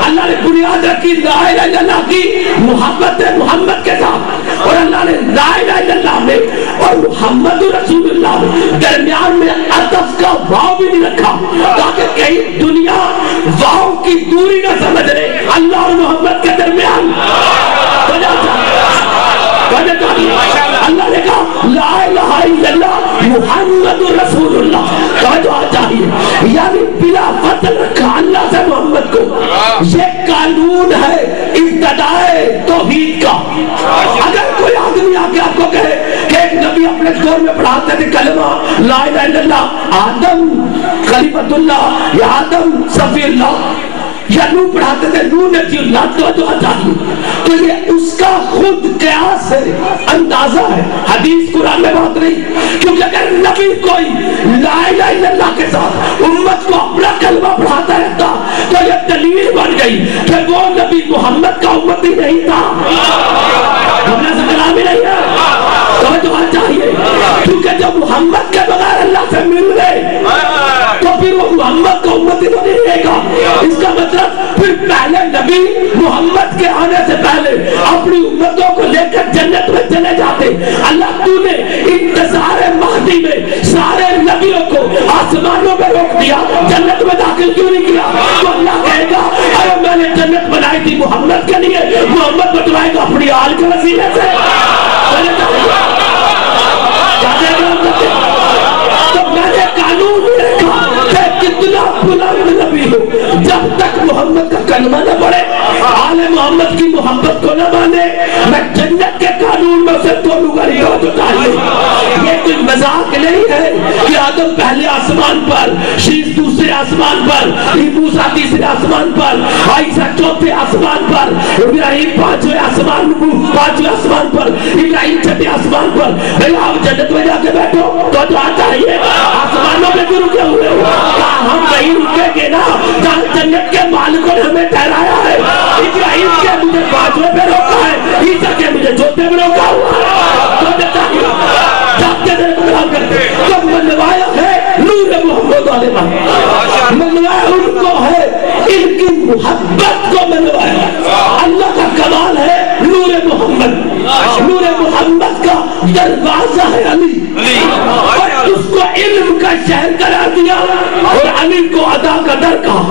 اللہ نے بنیاد رکھی لا الہ الا اللہ کی محبت محمد کے ساتھ، اور اللہ نے لا الہ الا اللہ میں اور محمد رسول اللہ میں درمیان میں عطف کا واو بھی نہیں رکھا تاکہ کہیں دنیا واو کی دوری نہ سمجھ لے، اللہ اور محمد کے درمیان اللہ نے کہا لا الہ الا اللہ محمد رسول اللہ، توجہ چاہیے، یعنی بلا فصل رکھا اللہ سے محمد کو۔ یہ قانون ہے ابتدائے توحید کا۔ اگر کوئی آدمی آ کے آپ کو کہے کہ ایک نبی اپنے دور میں پڑھاتے تھے کلمہ لا الہ الا اللہ، آدم خلیفۃ اللہ یا آدم صفی اللہ یا نوح پڑھاتے تھے نوح نبی اللہ، توجہ چاہیے، تو یہ اس کا خود قیاس ہے، اندازہ ہے، حدیث قرآن میں بات نہیں، کیونکہ اگر نبی کوئی لا الہ الا اللہ کے ساتھ امت کو اپنا کلمہ پڑھاتا رہتا تو یہ دلیل بن گئی کہ وہ نبی محمد کا امتی نہیں تھا، ہم نے سے کلام ہی نہیں ہے، توجہ چاہیے، کیونکہ جب محمد کے بغیر اللہ سے مل گئے تو پھر وہ محمد کا امتی تو نہیں رہے گا۔ اس کا مطلب پھر پہلے نبی محمد کے آنے سے پہلے اپنی امتوں کو لے کر جنت میں چلے جاتے۔ اللہ تو نے انتظار مہدی میں سارے نبیوں کو آسمانوں میں روک دیا، جنت میں داخل کیوں نہیں کیا؟ تو اللہ کہے گا ارے میں نے جنت بنائی تھی محمد کے لیے، محمد بتوائے گا اپنی آل کے وسیلے سے۔ تو میں نے قانون رکھا کہ کتنا بلند نبی ہو جب تک محمد کا کلمہ نہ پڑھے، آل محمد کی محبت کو نہ مانے، میں جنت کے قانون میں اسے توڑوں گا۔ یہ کوئی مذاق نہیں ہے کہ آدم پہلے آسمان پر، شیش دوسرے آسمان پر، موسیٰ تیسرے آسمان پر، عیسیٰ چوتھے آسمان پر، ابراہیم پانچویں آسمان پر، ابراہیم چھٹے آسمان پر۔ بھئی آپ جنت میں جا کے بیٹھو تو دعا چاہیے، آسمانوں پہ کیوں رکے ہوئے ہو؟ ہم وہیں رکیں گے نا جہاں جنت کے مالکوں نے ہمیں ٹھہرایا ہے۔ ابراہیم کے مجھے پانچویں پہ روکا ہے، عیسیٰ کے مجھے چوتھے پہ روکا ہوا ہے، تو چاہیے جاتے دیر کو کلام کرتے جب منوایا ہے نور محمد علیہ وسلم، منوایا ان کو ہے ان کی محبت کو منوایا۔ اللہ کا کمال ہے نور محمد، نور محمد کا دروازہ ہے علی، اور اس کو علم کا شہر قرار دیا اور علی کو ادا کا در کہا،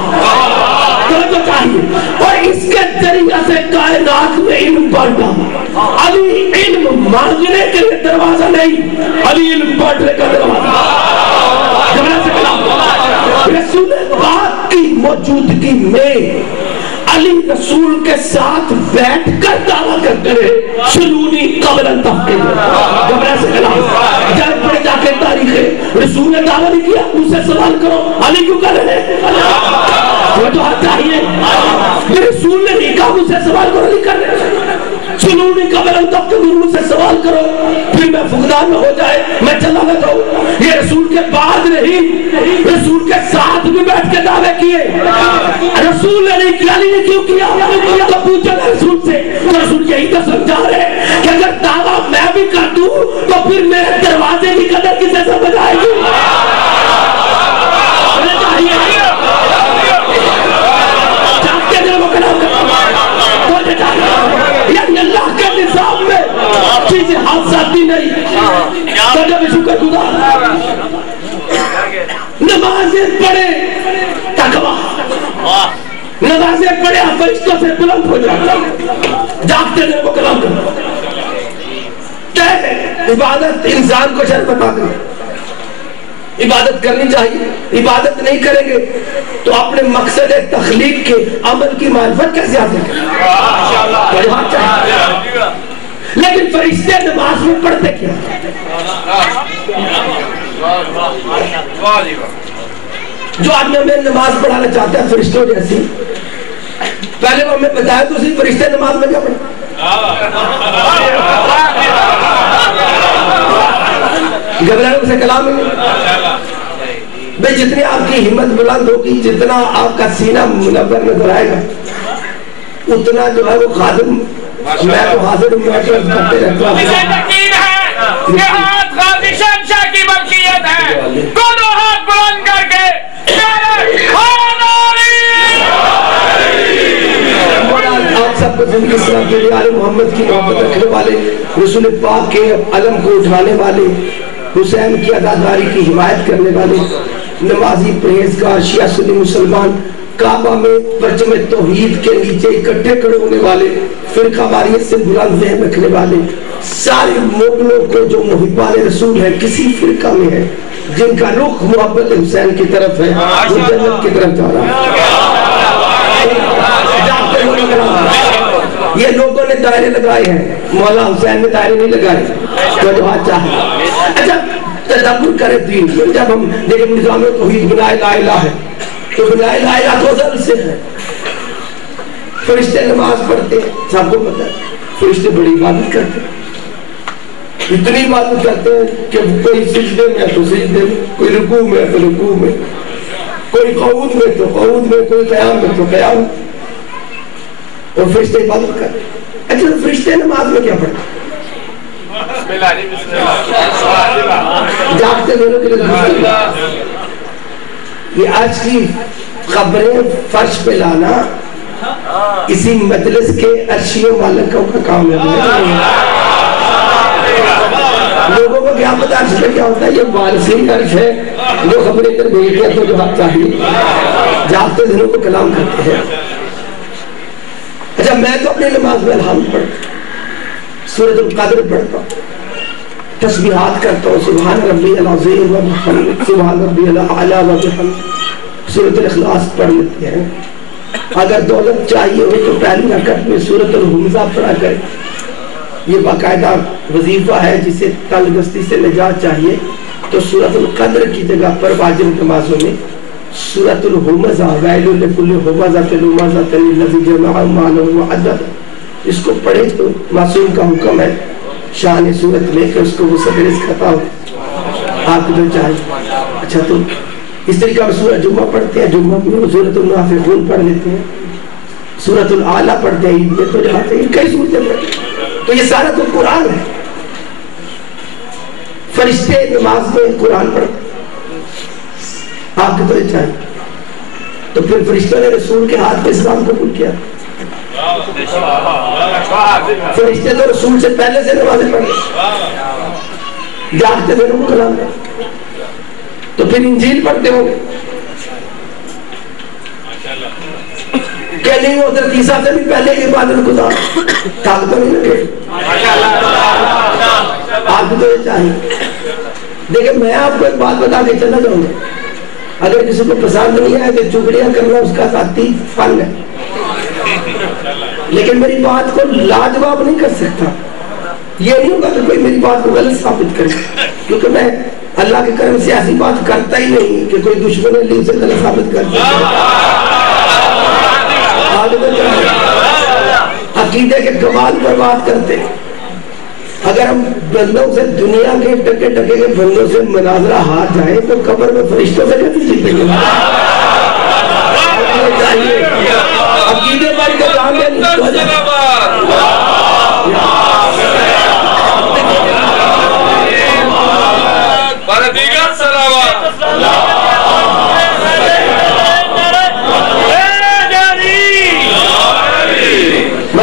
تو چاہیے، اور اس کے ذریعہ سے کائنات میں علم بانٹا۔ علی علم مانگنے کے لیے دروازہ نہیں، علی علم بانٹنے کا دروازہ۔ رسول پاک کی موجودگی میں علی رسول کے ساتھ بیٹھ کر دعویٰ کرتے رہے، سنونی قبل ان تفقیہ، گھبرا سے کلام جب پڑے جا کے تاریخ رسول نے دعویٰ نہیں کیا، اس سے سوال کرو علی کیوں کر رہے ہیں؟ وہ تو حد چاہیے، رسول نے نہیں کہا مجھ سے سوال کرو، علی کر رہے ہیں، سنونی قبل ان تفقیہ، مجھ سے سوال کرو پھر میں فقدان میں ہو جائے میں چلا نہ جاؤں۔ یہ رسول کے بعد نہیں، رسول کے ساتھ بھی بیٹھ کے دعوے کیے، رسول نے نہیں کیا، علی نے کیوں کیا؟ تو پوچھا رسول سے، تو رسول یہی تو سمجھا رہے کہ اگر دعویٰ میں بھی کر دوں تو پھر میرے دروازے کی قدر کسے سمجھ آئے گی؟ چاہتے دل کو کلام کرتا، یعنی اللہ کے نظام میں چیزیں حادثاتی نہیں، تو جب شکر گزار نمازیں پڑھے تقویٰ، نمازیں پڑھے فرشتوں سے بلند ہو جاتا، جاگتے دل کو کلام کرتا۔ عبادت انسان کو شرط بتا دے، عبادت کرنی چاہیے، عبادت نہیں کریں گے تو اپنے مقصد تخلیق کے عمل کی معرفت کیسے حاصل کریں؟ لیکن فرشتے نماز میں پڑھتے کیا؟ جو آدمی ہمیں نماز پڑھانا چاہتا ہے فرشتوں جیسی، پہلے وہ ہمیں بتایا تو اسی فرشتے نماز میں کیا پڑھتے؟ گھبراہٹ سے کلام نہیں بھئی، جتنی آپ کی ہمت بلند ہوگی، جتنا آپ کا سینہ منور نظر آئے گا، اتنا جو ہے وہ خادم میں تو حاضر ہوں، میں تو کرتے رہتا ہوں۔ اسے یقین ہے کہ ہاتھ غازی شہنشاہ کی ملکیت ہے، دونوں ہاتھ بلند کر کے آپ سب کو زندگی اسلام کے لیے آل محمد کی محبت رکھنے والے، رسول پاک کے علم کو اٹھانے والے، حسین کی عزاداری کی حمایت کرنے والے، نمازی پرہیزگار شیعہ سنی مسلمان، کعبہ میں پرچم توحید کے نیچے اکٹھے کھڑے ہونے والے، فرقہ واریت سے بلند ذہن رکھنے والے، سارے مومنوں کو جو محبان رسول ہے کسی فرقہ میں ہے، جن کا رخ محبت حسین کی طرف ہے، وہ جنت کی طرف جا رہا ہے۔ یہ لوگوں نے دائرے لگائے ہیں، مولا حسین نے دائرے نہیں لگائے، تو جو ہاتھ چاہے۔ اچھا تدبر کرے دین، جب ہم دیکھیں نظام توحید بنائے لا الہ ہے، تو بنائے لا الہ تو ازل سے ہے۔ فرشتے نماز پڑھتے ہیں، سب کو پتہ ہے، فرشتے بڑی عبادت کرتے ہیں، اتنی عبادت کرتے ہیں کہ کوئی سجدے میں تو سجدے میں، کوئی رکوع میں تو رکوع میں، کوئی قعود میں تو قعود میں، کوئی قیام میں تو قیام میں، اور فرشتے عبادت کرتے ہیں۔ اچھا فرشتے نماز میں کیا پڑھتے ہیں؟ جاگتے دونوں کے لیے یہ آج کی خبریں فرش پہ لانا کسی مجلس کے عرشی و مالکوں کا کام ہے۔ لوگوں کو کیا پتا عرش پہ کیا ہوتا ہے؟ یہ وارثین عرش ہے جو خبریں کر بھیجتے ہیں، تو جو حق چاہیے جاگتے دونوں کو کلام کرتے ہیں۔ اچھا میں تو اپنی نماز میں الحمد پڑھتا ہوں، سورۃ القدر پڑھتا ہوں، تسبیحات کرتا ہوں، سبحان ربی العظیم و بحمدہ، سبحان ربی الاعلی و بحمدہ، سورۃ الاخلاص پڑھ لیتے ہیں۔ اگر دولت چاہیے ہو تو پہلی رکعت میں سورۃ الہمزہ پڑھا کرے، یہ باقاعدہ وظیفہ ہے۔ جسے تنگدستی سے نجات چاہیے تو سورۃ القدر کی جگہ پر واجب نمازوں میں سورۃ الہمزہ، ویل لکل ہمزۃ لمزۃ الذی جمع مالا وعددہ، اس کو پڑھے تو معصوم کا حکم ہے شان صورت لے کے اس کو وسعت رزق عطا ہو، آپ جو چاہے۔ اچھا تو اس طریقہ میں سورہ جمعہ پڑھتے ہیں، جمعہ میں سورۃ المنافقون پڑھ لیتے ہیں، سورۃ الاعلیٰ پڑھتے ہیں، عید میں تو جاتے ہیں، کئی صورتیں پڑھتے ہیں، تو یہ سارا تو قرآن ہے۔ فرشتے نماز میں قرآن پڑھتے ہیں، آپ کے تو یہ چاہیے۔ تو پھر فرشتوں نے رسول کے ہاتھ پہ اسلام قبول کیا، فرشتے تو رسول سے پہلے سے نمازیں پڑھتے، جاگتے دونوں کو کلام کرتے، تو پھر انجیل پڑھتے ہوں گے کہ نہیں؟ وہ حضرت عیسیٰ سے بھی پہلے یہ عبادت گزار تھک تو نہیں لگے؟ آپ کو تو یہ چاہیے۔ دیکھیں میں آپ کو ایک بات بتا کے چلا جاؤں گا، اگر کسی کو پسند نہیں ہے تو چگلیاں کرنا اس کا ذاتی فن ہے، لیکن میری بات کو لاجواب نہیں کر سکتا۔ یہ نہیں ہوگا کہ کوئی میری بات کو غلط ثابت کرے، کیونکہ میں اللہ کے کرم سے ایسی بات کرتا ہی نہیں کہ کوئی دشمن علی سے غلط ثابت کر سکتا۔ عقیدے کے کمال پر بات کرتے، اگر ہم بندوں سے دنیا کے ٹکے ٹکے کے بندوں سے مناظرہ ہار جائیں تو قبر میں فرشتوں سے کیسے جیتیں گے؟ عقیدے پر کے کام ہے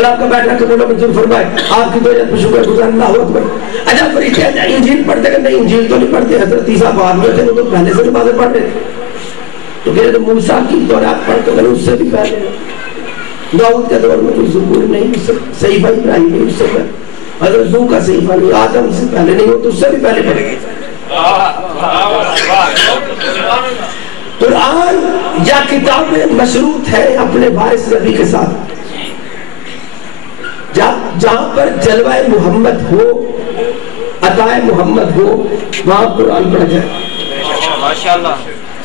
آپ کا بیٹھنا قبول منظور فرمائے، آپ کی توجہ پر شکر گزار، اللہ اکبر۔ اچھا فرشتے انجیل پڑھتے کہ نہیں؟ انجیل تو نہیں پڑھتے، حضرت عیسیٰ بعد میں تھے، وہ تو پہلے سے نمازیں پڑھ رہے تھے، تو کہہ رہے تو موسیٰ کی تورات پڑھتے کہ اس سے بھی پہلے، داؤد کے دور میں کوئی زبور نہیں، صحیفہ ابراہیم نہیں، اس سے پہلے حضرت نوح کا صحیفہ نہیں، آدم سے پہلے نہیں، وہ تو اس سے بھی پہلے پڑھے گی۔ قرآن یا کتاب میں مشروط ہے اپنے وارث نبی کے ساتھ، جہاں پر جلوہ محمد ہو، عطائے محمد ہو، وہاں قرآن پڑھا جائے۔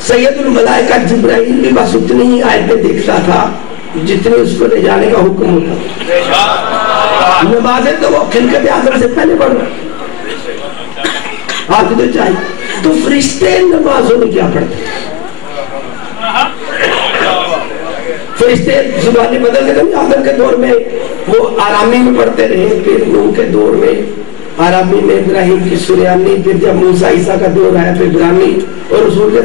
سید الملائکہ جبرائیل بھی بس اتنی ہی آیتیں دیکھتا تھا جتنے اس کو لے جانے کا حکم ہوتا۔ نمازیں تو وہ خلقت آدم سے پہلے پڑھ رہا، آپ تو چاہیے تو فرشتے نمازوں میں کیا پڑھتے؟ فرشتے زبانیں بدل گئے، آدم کے دور میں وہ آرامی میں پڑھتے رہے، پھر نوح کے دور میں آرامی میں ابراہیم کی سریانی، پھر جب موسیٰ عیسیٰ کا دور آیا پھر ابراہیمی، اور رسول کے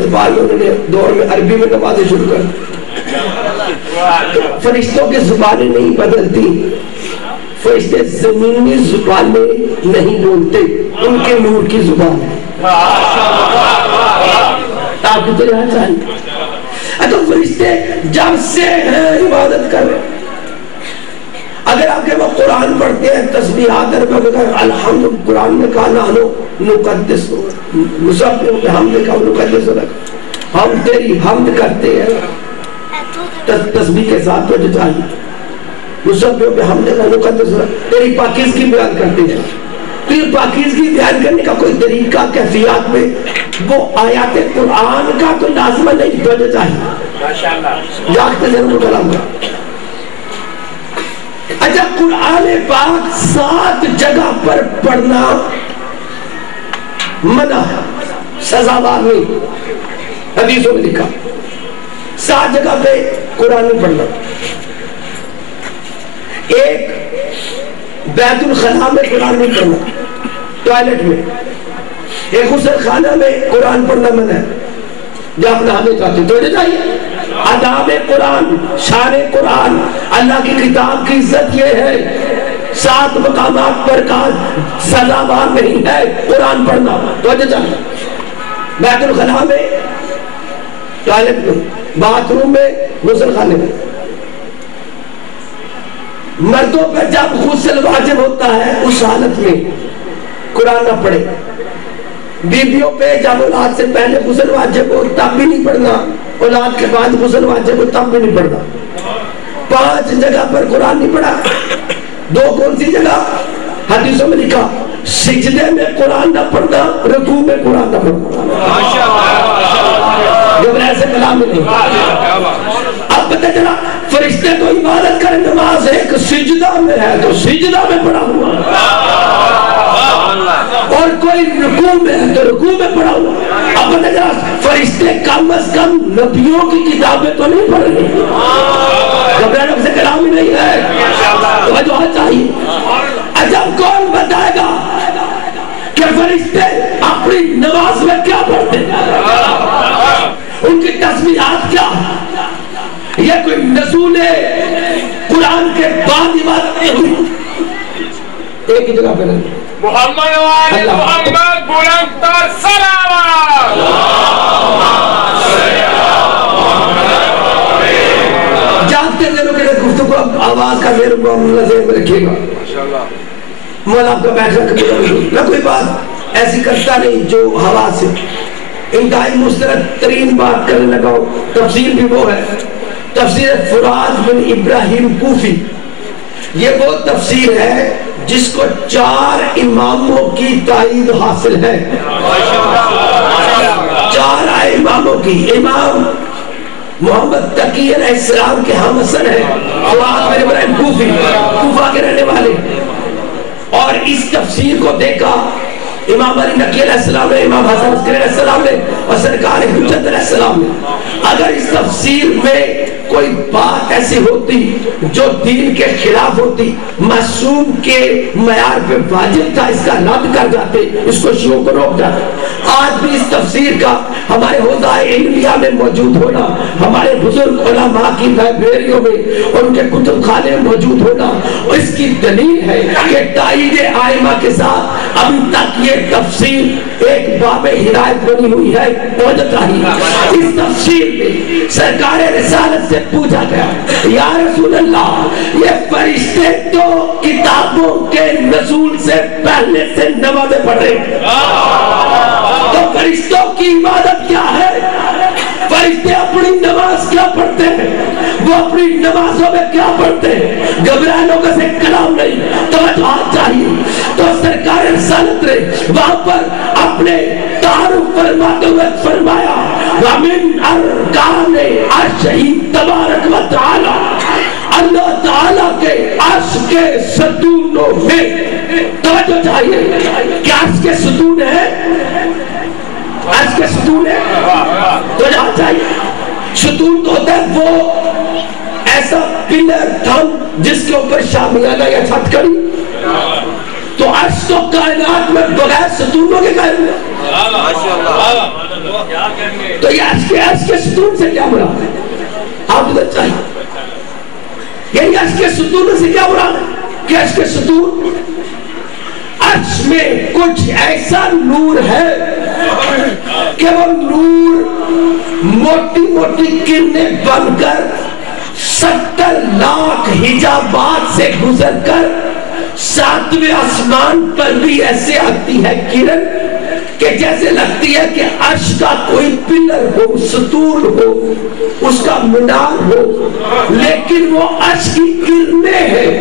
دور میں عربی میں نمازیں شروع کر۔ فرشتوں کی زبانیں نہیں بدلتی، فرشتے زمینی زبانیں نہیں بولتے، ان کے نور کی زبان ہے۔ آپ کی تو یہاں چاہیے تو فرشتے جب سے ہیں عبادت کر رہے ہیں۔ اگر آپ کے وہ قرآن پڑھتے ہیں، تسبیحات الحمد، قرآن میں کہا نحنو نقدس نسبح بحمدک و نقدس لک، ہم تیری حمد کرتے ہیں تسبیح کے ساتھ، تو جو چاہیے نسبح بحمدک و نقدس لک، تیری پاکیزگی بیان کرتے ہیں۔ تو یہ پاکیزگی بیان کرنے کا کوئی طریقہ کیفیات میں وہ آیات قرآن کا تو لازمہ نہیں، تو جو چاہیے جاگتے ضرور کلام کا۔ اچھا، قرآن پاک 7 جگہ پر پڑھنا منع ہے، سزاوار نہیں، حدیثوں میں لکھا 7 جگہ پہ قرآن میں پڑھنا۔ ایک، بیت الخلاء میں قرآن نہیں پڑھنا، ٹوائلٹ میں۔ ایک غسل خانہ میں قرآن پڑھنا منع ہے، جب نہانے جاتے تو چاہیے۔ آداب قرآن، شان قرآن، اللہ کی کتاب کی عزت یہ ہے، 7 مقامات پر کا سزاوار نہیں ہے قرآن پڑھنا، تو چاہیے۔ بیت الخلاء میں، ٹوائلٹ میں، باتھ روم میں، غسل خانے میں۔ مردوں پر جب غسل واجب ہوتا ہے اس حالت میں قرآن نہ پڑھے۔ بیویوں پہ جب اولاد سے پہلے غسل واجب ہو تب بھی نہیں پڑھنا، اولاد کے بعد غسل واجب ہو تب بھی نہیں پڑھنا۔ 5 جگہ پر قرآن نہیں پڑھا۔ 2 کون سی جگہ؟ حدیثوں میں لکھا سجدے میں قرآن نہ پڑھنا، رکوع میں قرآن نہ پڑھنا۔ جب ایسے کلام میں نہیں۔ اب پتہ چلا فرشتے تو عبادت کریں، نماز ایک سجدہ میں ہے تو سجدہ میں پڑھا ہوا، اور کوئی رکوع میں ہے تو رکوع میں پڑھا ہوا۔ اب پتہ چلا فرشتے کم از کم نبیوں کی کتابیں تو نہیں پڑھ رہے، گھبرانے سے کلام ہی نہیں ہے، توجہ چاہیے۔ عجب کون بتائے گا کہ فرشتے اپنی نماز میں کیا پڑھتے ہیں، ان کی تسبیحات کیا؟ یہ کوئی نزول قرآن کے بعد عبادت نہیں ہوئی۔ ایک ہی جگہ پہ رہتے محمد وآل محمد بلند تر صلوات۔ جاگتے دنوں کے گفتگو آواز کا میرے کو نظر میں رکھے گا، مولا آپ کا بیٹھنا کبھی میں کوئی بات ایسی کرتا نہیں جو ہوا سے انتہائی مسترد ترین بات کرنے لگا۔ تفسیر بھی وہ ہے، تفسیر فرات بن ابراہیم کوفی۔ یہ وہ تفسیر ہے جس کو 4 اماموں کی تائید حاصل ہے، 4 اماموں کی۔ امام محمد تقی علیہ السلام کے ہم اثر ہیں، فرات بن ابراہیم کوفی، کوفہ کے رہنے والے، اور اس تفسیر کو دیکھا امام علی نقی علیہ السلام نے، امام حسن عسکری علیہ السلام نے، اور سرکار حجت علیہ السلام نے۔ اگر اس تفسیر میں کوئی بات ایسی ہوتی جو دین کے خلاف ہوتی، معصوم کے معیار پہ واجب تھا اس کا رد کر جاتے، اس کو شیعوں کو روک جاتے۔ آج بھی اس تفسیر کا ہمارے حوزہ علمیہ میں موجود ہونا، ہمارے بزرگ علماء کی لائبریریوں میں اور ان کے کتب خانے میں موجود ہونا، اس کی دلیل ہے کہ تائید آئمہ کے ساتھ ابھی تک یہ تفسیر ایک باب ہدایت بنی ہوئی ہے. توجہ چاہیے. اس تفسیر میں سرکار رسالت سے پوچھا گیا یا رسول اللہ یہ فرشتے تو کتابوں کے نزول سے پہلے سے نمازیں پڑھ رہے ہیں تو فرشتوں کی عبادت کیا ہے؟ فرشتے اپنی نماز کیا پڑھتے ہیں؟ وہ اپنی نمازوں میں کیا پڑھتے ہیں؟ گھبرانے کا سے کلام نہیں. توجہ چاہیے. تو سرکار رسالت نے وہاں پر اپنے تعارف فرماتے ہوئے فرمایا وَمِنْ أَرْكَانِ عَرْشِهِ تَبَارَكَ وَتَعَالَى اللہ تعالیٰ کے عرش کے ستونوں میں. توجہ چاہیے. کیا عرش کے ستون ہے؟ عرش کے ستون ہے. توجہ چاہیے. ستون تو ہوتا ہے وہ ایسا پلر تھم جس کے اوپر شامیانہ یا چھت کڑی. تو عرش تو کائنات میں بغیر ستونوں کے قائم ہے. تو یہ عرش کے ستون سے کیا مراد ہے؟ آپ کو چاہیے یعنی عرش کے ستون سے کیا مراد ہے کہ عرش کے ستون عرش میں کچھ ایسا نور ہے کہ وہ نور موٹی موٹی کرنیں بن کر 70 لاکھ حجابات سے گزر کر 7ویں آسمان پر بھی ایسے آتی ہے کرن کہ جیسے لگتی ہے کہ عرش کا کوئی پلر ہو, ستون ہو, اس کا مینار ہو, لیکن وہ عرش کی کرنیں ہیں.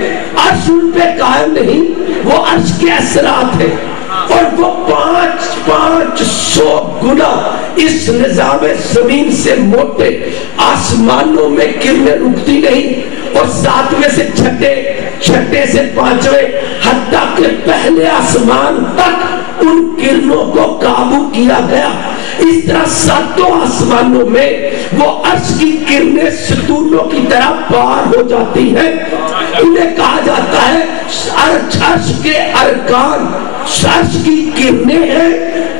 عرش ان پہ قائم نہیں, وہ عرش کے اثرات ہیں اور وہ 500 گنا اس نظام زمین سے موٹے. آسمانوں میں کرنیں رکتی نہیں اور 7ویں سے چھٹے سے 5ویں حتیٰ کہ پہلے آسمان تک ان کرنوں کو قابو کیا گیا. اس طرح 7 آسمانوں میں وہ عرش کی کرنیں ستونوں کی طرح پار ہو جاتی ہیں. انہیں کہا جاتا ہے عرش کے ارکان. عرش کی کرنیں ہیں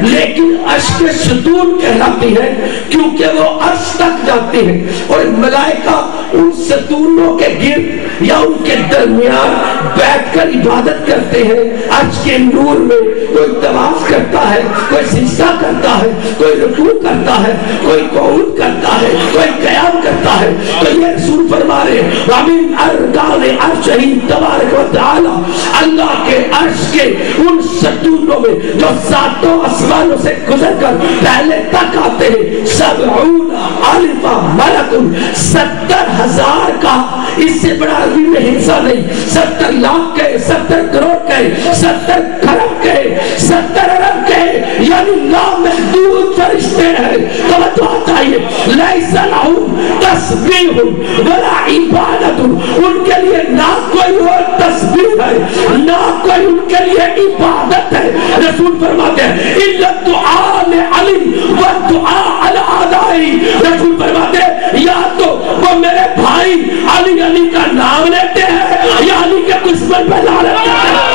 لیکن عرش کے ستون کہلاتی ہیں کیونکہ وہ عرش تک جاتی ہیں اور ملائکہ ان ستونوں کے گرد یا ان کے درمیان بیٹھ کر عبادت کرتے ہیں. عرش کے نور میں کوئی طواف کرتا ہے, کوئی سجدہ کرتا ہے, کوئی رکوع کرتا ہے, کوئی قعود کرتا ہے, کوئی قیام کرتا ہے. تو یہ رسول فرما رہے ہیں وَمِنْ أَرْكَانِ عَرْشِهِ تَبَارَكَ وَتَعَالَى اللہ کے عرش کے ان ستونوں میں جو 7 آسمانوں سے گزر کر پہلے تک آتے ہیں 70,000 ملک 70,000 کا. اس سے بڑا عربی میں حصہ نہیں. 70 لاکھ کہے, 70 کروڑ کہے, 70 کھرب کہے, 70 ارب کہے, یعنی لامحدود فرشتے ہیں. توجہ چاہیے. لیس لہم تسبیح ولا عبادت. ان کے لیے نہ کوئی اور تسبیح ہے نہ کوئی ان کے لیے عبادت ہے. رسول فرماتے ہیں الا الدعاء لعلی والدعاء علی اعدائی. رسول فرماتے ہیں یا تو وہ میرے بھائی علی کا نام لیتے ہیں یا علی کے دشمن پہ لعنت کرتے ہیں.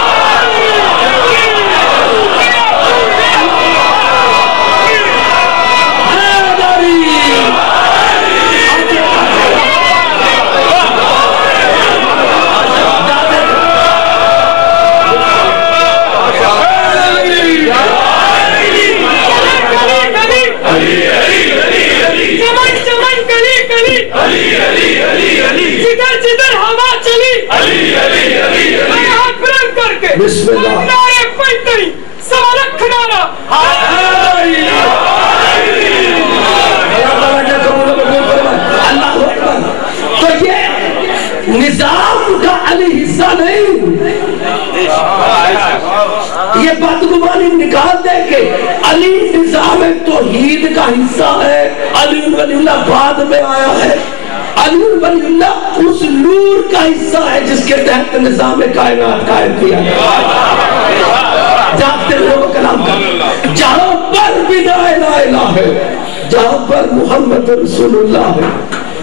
بسم اللہ تو یہ نظام کا علی حصہ نہیں. یہ بدگمانی نکال دے کہ علی نظام توحید کا حصہ ہے, علی ولی اللہ بعد میں آیا ہے. علی ولی اللہ اس نور کا حصہ ہے جس کے تحت نظام کائنات قائم کیا گیا. جاگتے لوگوں کا نام کر جہاں پر بھی لا الہ الا ہے, جہاں پر محمد رسول اللہ ہے,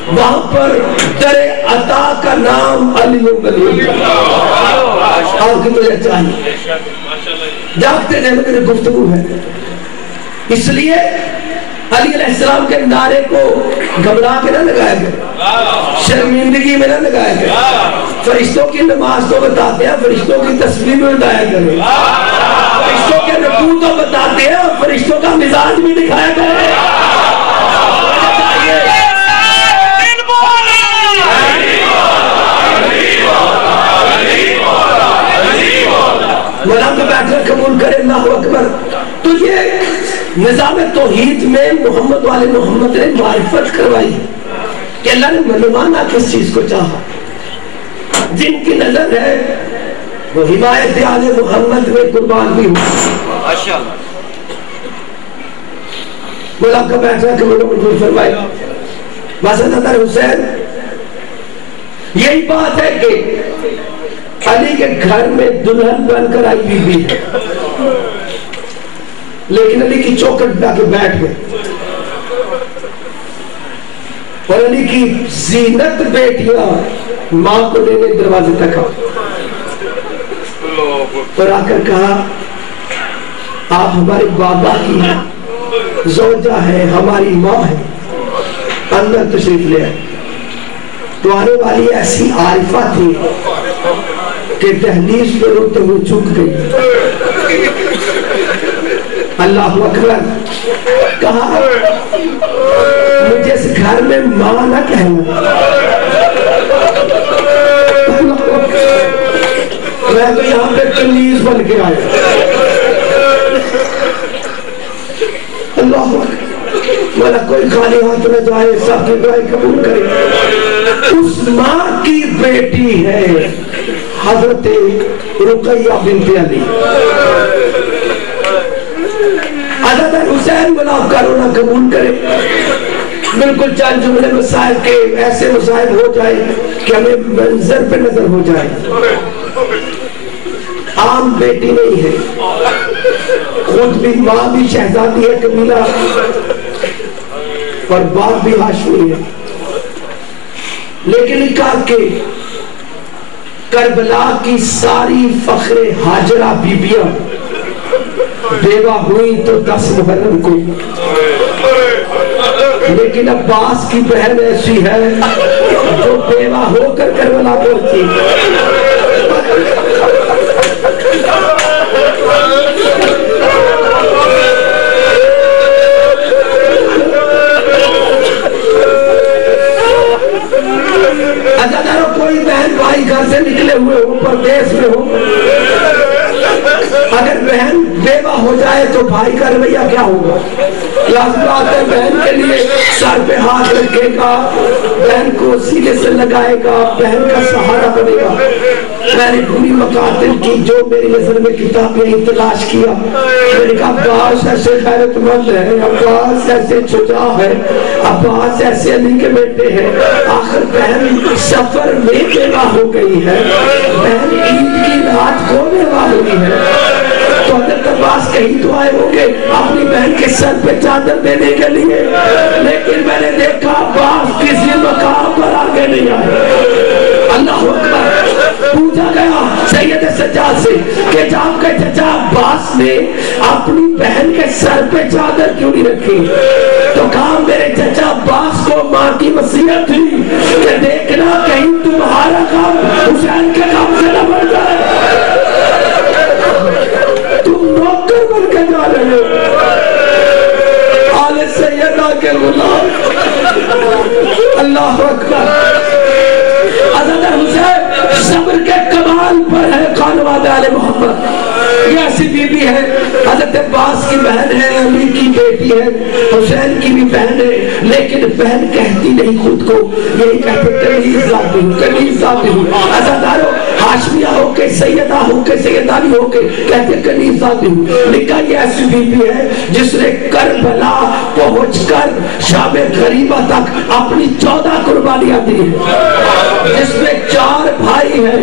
وہاں پر در عطا کا نام علی ولی اللہ. آپ کی مجھے چاہیے جاگتے میرے گفتگو ہے. اس لیے علی علیہ السلام کے نعرے کو گھبرا کے نہ لگایا گیا, شرمندگی میں نہ لگایا گیا. فرشتوں کی نماز تو بتاتے ہیں, فرشتوں کی تصویر میں بتایا گیا. وہ بتاتے ہیں فرشتوں کا مزاج بھی دکھایا گیا ہے. مولا کا بیٹھنا قبول کرے. اللہ اکبر. تو یہ نظام توحید میں محمد والے محمد نے معرفت کروائی کہ اللہ نے منوانا کس چیز کو چاہا. جن کی نظر ہے وہ حمایت آل محمد میں قربان بھی ہو. مولا کا بیٹھنا قبول فرمائے. بس حضرت حسین یہی بات ہے کہ علی کے گھر میں دلہن بن کر آئی بی بی ہے، لیکن علی کی چوکھٹ لا کے بیٹھ گئے اور علی کی زینت بیٹیاں ماں کو لینے دروازے تک اور آ کر کہا آپ ہمارے بابا کی زوجہ ہے، ہماری ماں ہے، اندر تشریف لے آئے. تو آنے والی ایسی عارفہ تھی کہ دہلیز پہ روتے ہوئے چوک گئی. اللہ اکبر. کہا مجھے اس گھر میں ماں نہ کہنا، میں تو یہاں پہ کنیز بن کے آیا. اللہ اکبر. والا کوئی خالی ہاتھ نہ جائے، سب کی دعائیں قبول کرے. اس ماں کی بیٹی ہے حضرت رقیہ بنت علی. حضرت حسین والا کرونا قبول کرے. بالکل چند جملے مسائل کے ایسے مسائل ہو جائے کہ ہمیں منظر پہ نظر ہو جائے. عام بیٹی نہیں ہے، خود بھی ماں بھی شہزادی ہے قبیلہ اور باپ بھی ہاشمی ہے. لیکن کہا کہ کربلا کی ساری فخر حاجرہ بیبیاں بیوہ ہوئی تو 10 محرم کو، لیکن عباس کی بہن ایسی ہے جو بیوہ ہو کر کربلا پہنچی. کوئی بہن بھائی گھر سے نکلے ہوئے ہو، پردیس میں ہو، اگر بہن بیوہ ہو جائے تو بھائی کا رویہ کیا ہوگا؟ لازم بات ہے بہن کے لیے سر پہ ہاتھ رکھے گا، بہن کو سینے سے لگائے گا، بہن کا سہارا بنے گا. میں نے پوری مقاتل کی جو میری نظر میں کتابیں تلاش کیا. میں نے کہا عباس ایسے غیرت مند ہے، عباس ایسے شجاع ہے، عباس ایسے علی کے بیٹے ہیں. آخر بہن سفر میں بیوہ ہو گئی ہے، بہن عید کی رات کو بیوہ ہوئی ہے. تو حضرت عباس کہیں تو آئے ہوں گے اپنی بہن کے سر پہ چادر دینے کے لیے، لیکن میں نے دیکھا عباس کسی مقام پر آگے نہیں آئے. اللہ اکبر. پوچھا گیا سید سجاد سے کہ جب کہ چچا عباس نے اپنی بہن کے سر پہ چادر کیوں نہیں رکھی؟ تو کہا میرے چچا عباس کو ماں کی وصیت تھی کہ دیکھنا کہیں تمہارا کام حسین کے کام سے نہ بڑھ جائے. تم نوکر بن کے جا رہے ہو، آل سیدہ کے غلام. اللہ اکبر. حضرت حسین صبر کے کمال پر ہے خانوادہ آل محمد. یہ ایسی بی بی ہے، حضرت عباس کی بہن ہے، علی کی بیٹی ہے، حسین کی بھی بہن ہے، لیکن بہن کہتی نہیں خود کو، یہی کہتے کنیز ذاتی ہوں، کنیز ذاتی ہوں. عزادارو ہاشمیہ ہو کے سیدہ ہو کے سیدانی ہو کے کہتے کنیز ذاتی ہوں. لکھا یہ ایسی بی بی ہے جس نے کربلا پہنچ کر شام غریبہ تک اپنی 14 قربانیاں دی ہیں، جس میں 4 بھائی ہیں،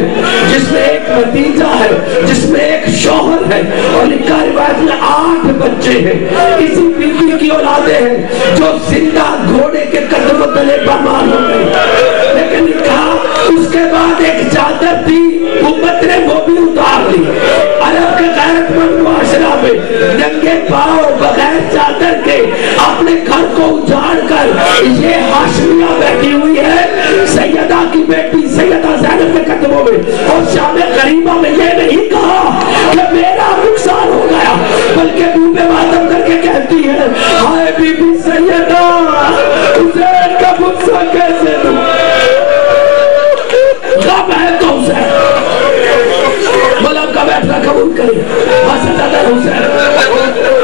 جس میں ایک بھتیجا ہے، جس میں ایک شوہر ہے، اور لکھا روایت میں 8 بچے ہیں. اسی بی بی کی اولادیں ہیں جو زندہ گھوڑے کے قدم تلے برباد ہو گئی. لیکن لکھا اس کے بعد ایک چادر تھی، امت نے وہ بھی اتار لی. عرب کے غیرت مند معاشرہ میں ننگے پاؤں بغیر چادر کے اپنے گھر کو اجاڑ کر یہ ہاشمیہ بیٹھی ہوئی ہے سیدہ کی بیٹی سیدہ زینب کے قدموں میں، اور شام غریبہ میں یہ نہیں کہا کہ میرا نقصان ہو گیا، بلکہ ہے. ہائے بی بی سیدہ حسین کا غصہ کیسے دوں؟ غم ہے تو حسین مولا کا بیٹھنا قبول کرے. حسین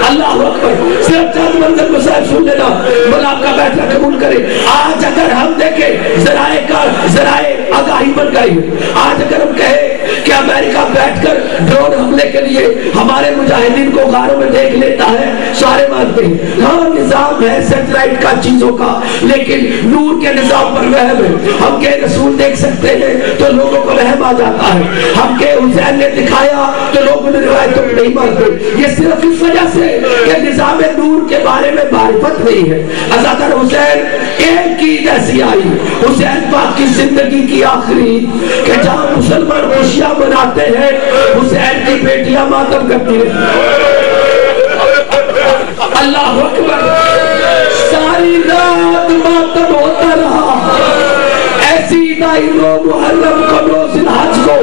اللہ اکبر. صرف چند منظر کو صاحب سن لینا. مولا کا بیٹھنا قبول کرے. آج اگر ہم دیکھیں ذرائع آگاہی بن گئی. آج اگر ہم کہیں کہ امریکہ بیٹھ کر ڈرون حملے کے لیے ہمارے مجاہدین کو غاروں میں دیکھ لیتا ہے, سارے مانتے ہیں ہاں نظام ہے سیٹلائٹ کا چیزوں کا, لیکن نور کے نظام پر وہم ہے. ہم کہ رسول دیکھ سکتے ہیں تو لوگوں کو وہم آ جاتا ہے. ہم کہ حسین نے دکھایا تو لوگوں نے روایتوں کو نہیں مانتے. یہ صرف اس وجہ سے کہ نظام نور کے بارے میں معرفت نہیں ہے. ازادر حسین ایک عید ایسی آئی, حسین پاک کی زندگی کی آخری, کہ جہاں مسلمان خوشیاں مناتے ہیں حسین کی بیٹیاں ماتم کرتی ہیں. اللہ اکبر. ساری رات ماتم ہوتا رہا. ایسی دائی 9 محرم کو 9 ذی الحج کو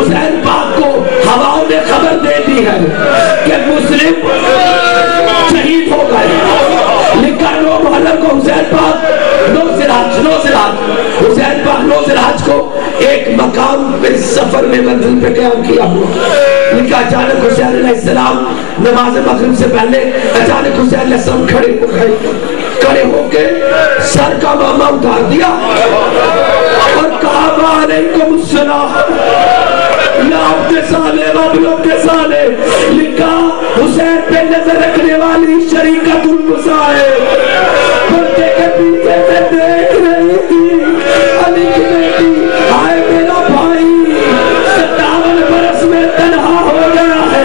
حسین پاک کو ہواؤں نے خبر دے دی ہے کہ مسلم شہید ہو گئے. لکھا 9 محرم کو حسین پاک 9 ذی الحج حسین پاک 9 ذی الحج کو ایک مقام پہ سفر میں منزل پہ قیام کیا ہوا. لکھا اچانک حسین علیہ السلام نماز مغرب سے پہلے اچانک حسین علیہ السلام کھڑے ہو کے سر کا ماما اتار دیا اور کہا وعلیکم السلام یا عبد صالح عبد صالح. لکھا حسین پہ نظر رکھنے والی شریکت المصائب پردے کے پیچھے سے دیکھ رہی تھی علی کی بیٹی. ہائے میرا بھائی 57 برس میں تنہا ہو گیا ہے.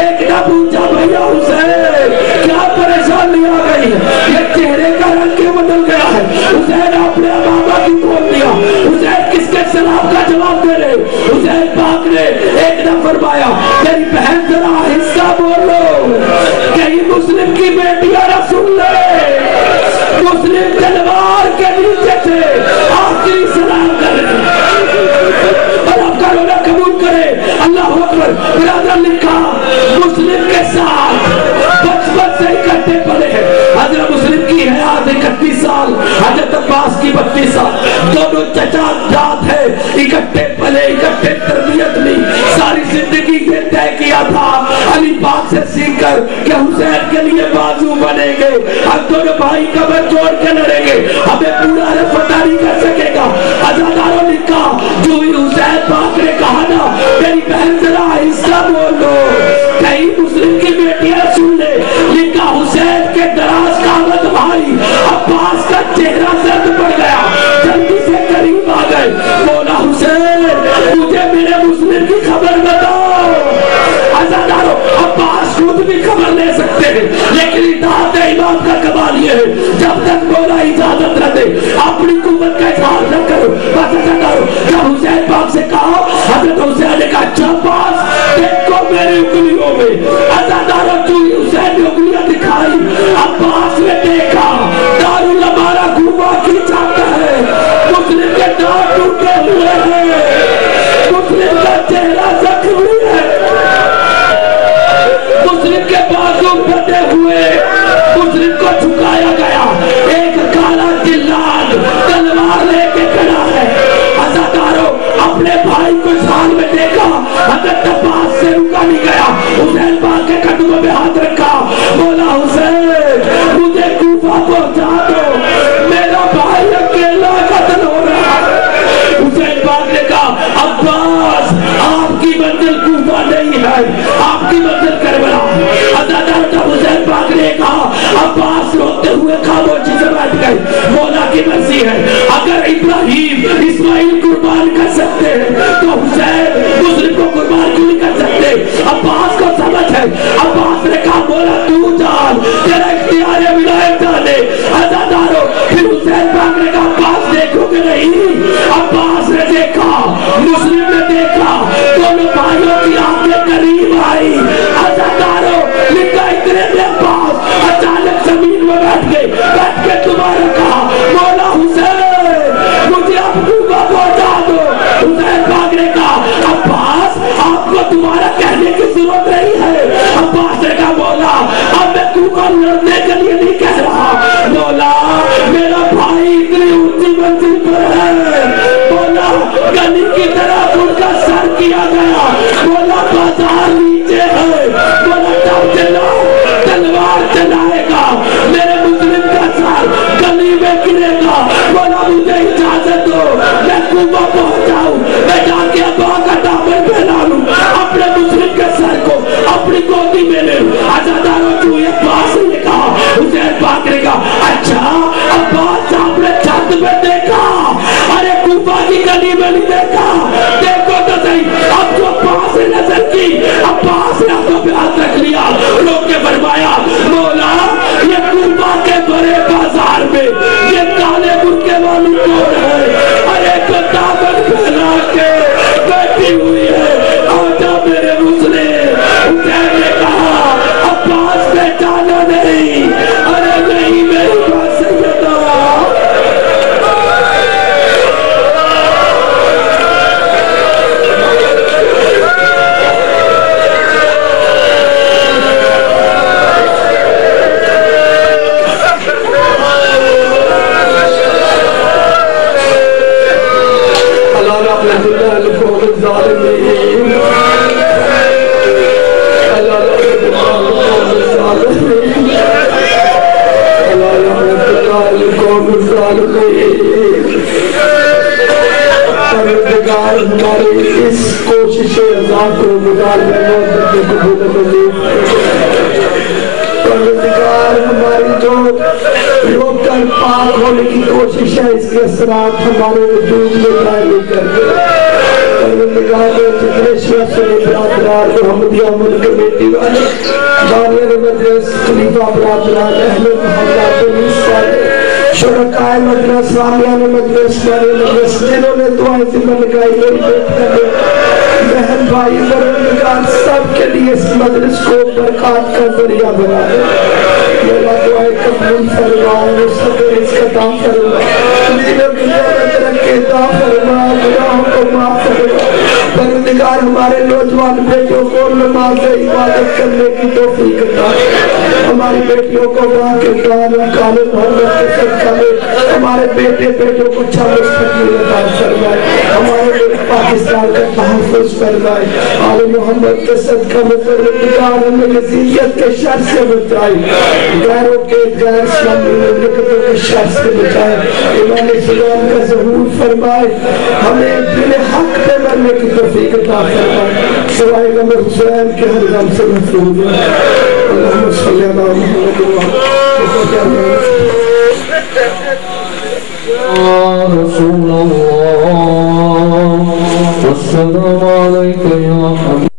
ایک نہ پوچھا بھیا حسین کیا پریشانی آ گئی ہے, یہ چہرے کا رنگ کیوں بدل گیا ہے؟ حسین اپنے بابا کی بول دیا. حسین کس کے سلام کا جواب دے رہے؟ حسین پاک نے ایک نہ فرمایا میری بہن ذرا حصہ بولو, کہیں مسلم کی بیٹیاں نہ سن لے. مسلم تلوار کے نیچے سے آخری سلام کر رہے اور آپ کا رونا قبول کرے. اللہ اکبر. برادر لکھا مسلم کے ساتھ بچپن سے اکٹھے پڑے ہیں. حضرت مسلم کی حیات 31 سال, حضرت عباس کی 32 سال, دونوں چچا جات ہے, اکٹھے پلے اکٹھے تربیت لی, ساری زندگی یہ طے کیا تھا علی پاک سے سیکھ کر کہ حسین کے لیے بازو بنے گے, ہم دونوں بھائی کمر جوڑ کے لڑیں گے, ہمیں پورا فتح نہیں کر سکے گا. ازاداروں نے کہا جو ہی حسین پاک نے کہا نا میری بہن ذرا حصہ بولو, کہیں مسلم کی بیٹیاں سن لے. لکھا حسین کے دراز کا آمد بھائی عباس کا چہرہ زرد پڑ گیا, جلدی سے قریب آ گئے. مولا حسین مجھے میرے مسلم کی خبر بتاؤ. ازاداروں عباس خود بھی خبر لے سکتے ہیں, لیکن اطاعت امام کا کمال یہ ہے جب تک مولا اجازت نہ دے اپنی قوت کا اظہار نہ کرو. بس ازاداروں جب حسین پاک سے کہا حضرت حسین نے کہا اچھا عباس دیکھو میری انگلیوں میں. ازاداروں جو حسین نے انگلیاں دکھائی عباس نے دیکھا دارالامارہ گھوما کی جاتا ہے, مسلم کے دانت ٹوٹے ہوئے ہیں, مسلم کا چہرہ زخمی ہے, مسلم کے بازو پھٹے ہوئے, مسلم کو جھکایا گیا, ایک کالا جلاد تلوار لے کے کھڑا ہے. ازاداروں اپنے بھائی کو اس حال میں دیکھا, حضرت عباس سے رکا نہیں گیا, حسین پاک کے قدموں میں ہاتھ رکھا. مولا حسین مجھے کوفہ پہنچا دو, میرا بھائی اکیلا قتل ہو رہا ہے. حسین پاک نے کہا عباس آپ کی منزل کوفہ نہیں ہے, آپ کی منزل کربلا. ازادار جب حسین پاک نے کہا عباس روتے ہوئے خاموشی سے بیٹھ گئے. مولا کی مرضی ہے, اگر ابراہیم اسماعیل قربان کر سکتے ہیں تو حسین مسلم کو قربان کیوں نہیں کر سکتے؟ عباس کو سمجھ ہے. عباس نے کہا مولا تو جان, تیرا اختیار ولایت جانے. ازاداروں پھر حسین پاک نے کہا عباس دیکھو گے نہیں. عباس نے دیکھا, مسلم نے دیکھا, دونوں بھائیوں کی آنکھیں قریب آئی. ازاداروں لکھا اتنے میں عباس اچانک زمین میں بیٹھ کے دوبارہ کہا مولا حسین مجھے اب کوفہ پہنچا دو. حسین پاک نے کہا عباس آپ کو دوبارہ کہنے کی ضرورت نہیں ہے. عباس نے کہا مولا اب میں کوفہ مرنے کے لیے نہیں کہہ رہا، مولا میرا بھائی اتنی اونچی منزل پر ہے، مولا گنی کی طرح ان کا سر کیا گیا، مولا بازار نیچے ہے، مولا جب چلا تلوار چلائے گا میرے مسلم کا سر گلی میں گرے گا، مولا مجھے اجازت دو میں کوفہ پہنچ جاؤں، میں جا کے ابا کا دامن پھیلا لوں، اپنے مسلم کے سر کو اپنی گودی میں لے لوں۔ عزاداروں تو یہ پاس نے کہا، حسین پاک نے کہا اچھا عباس صاحب نے چھت میں دیکھا، ارے کوفہ کی گلی میں نہیں دیکھا، دیکھو تو صحیح، اب جو عباس نے نظر کی، عباس نے آنکھوں پہ ہاتھ رکھ لیا، رو کے فرمایا مولا یہ کوفہ کے بڑے بازار میں یہ کالے برقعے والی کون ہے، ارے کو دامن پھیلا کے بیٹھی ہوئی ہے، آجا میرے مسلم۔ حسین نے کہا عباس نے جانا نہیں، ارے نہیں میری بات سیدہ، ہماری اس کوشش عذاب کو مدار میں پروردگار ہماری جو روک کر پاک ہونے کی کوشش ہے اس کے اثرات ہمارے وجود میں دائمی کر دے۔ پروردگار جتنے شیعہ برادران محمدیہ ملک کمیٹی والے بانیان مجلس خلیفہ برادران اہل محلہ پولیس والے شرکائے مجلس رامیان مجلس بانی مجلس جنہوں نے دعائیں ذمہ لگائی میری بیٹ کرنے بہن بھائی پروردگار سب کے لیے اس مجلس کو برکات کا ذریعہ بنا دے۔ میرا دعائیں قبول فرمائے صبر اس کا دام فرمائے دینوں کی جانت رکھے دا فرمائے گناہوں کو معاف فرمائے۔ پروردگار ہمارے نوجوان بیٹوں کو نماز عبادت کرنے کی توفیق عطا ہماری بیٹیوں کو ماں کے دار کالے محمد کے صدقہ میں ہمارے بیٹے بیٹوں کو اچھا مستقبل عطا فرمائے، ہمارے ملک پاکستان کا تحفظ فرمائے، آل محمد کے صدقہ میں پروردگار ہمیں یزیدیت کے شر سے بچائے، غیروں کے غیر اسلامی مملکتوں کے شر سے بچائے، امام اسلام کا ظہور فرمائے، ہمیں دل حق پہ مرنے کی توفیق عطا فرمائے، سوائے غم حسین کے ہر غم سے محفوظ ہے۔ اللہم صلی اللہ محمد رسول اللہ والسلام علیکم یا حبیب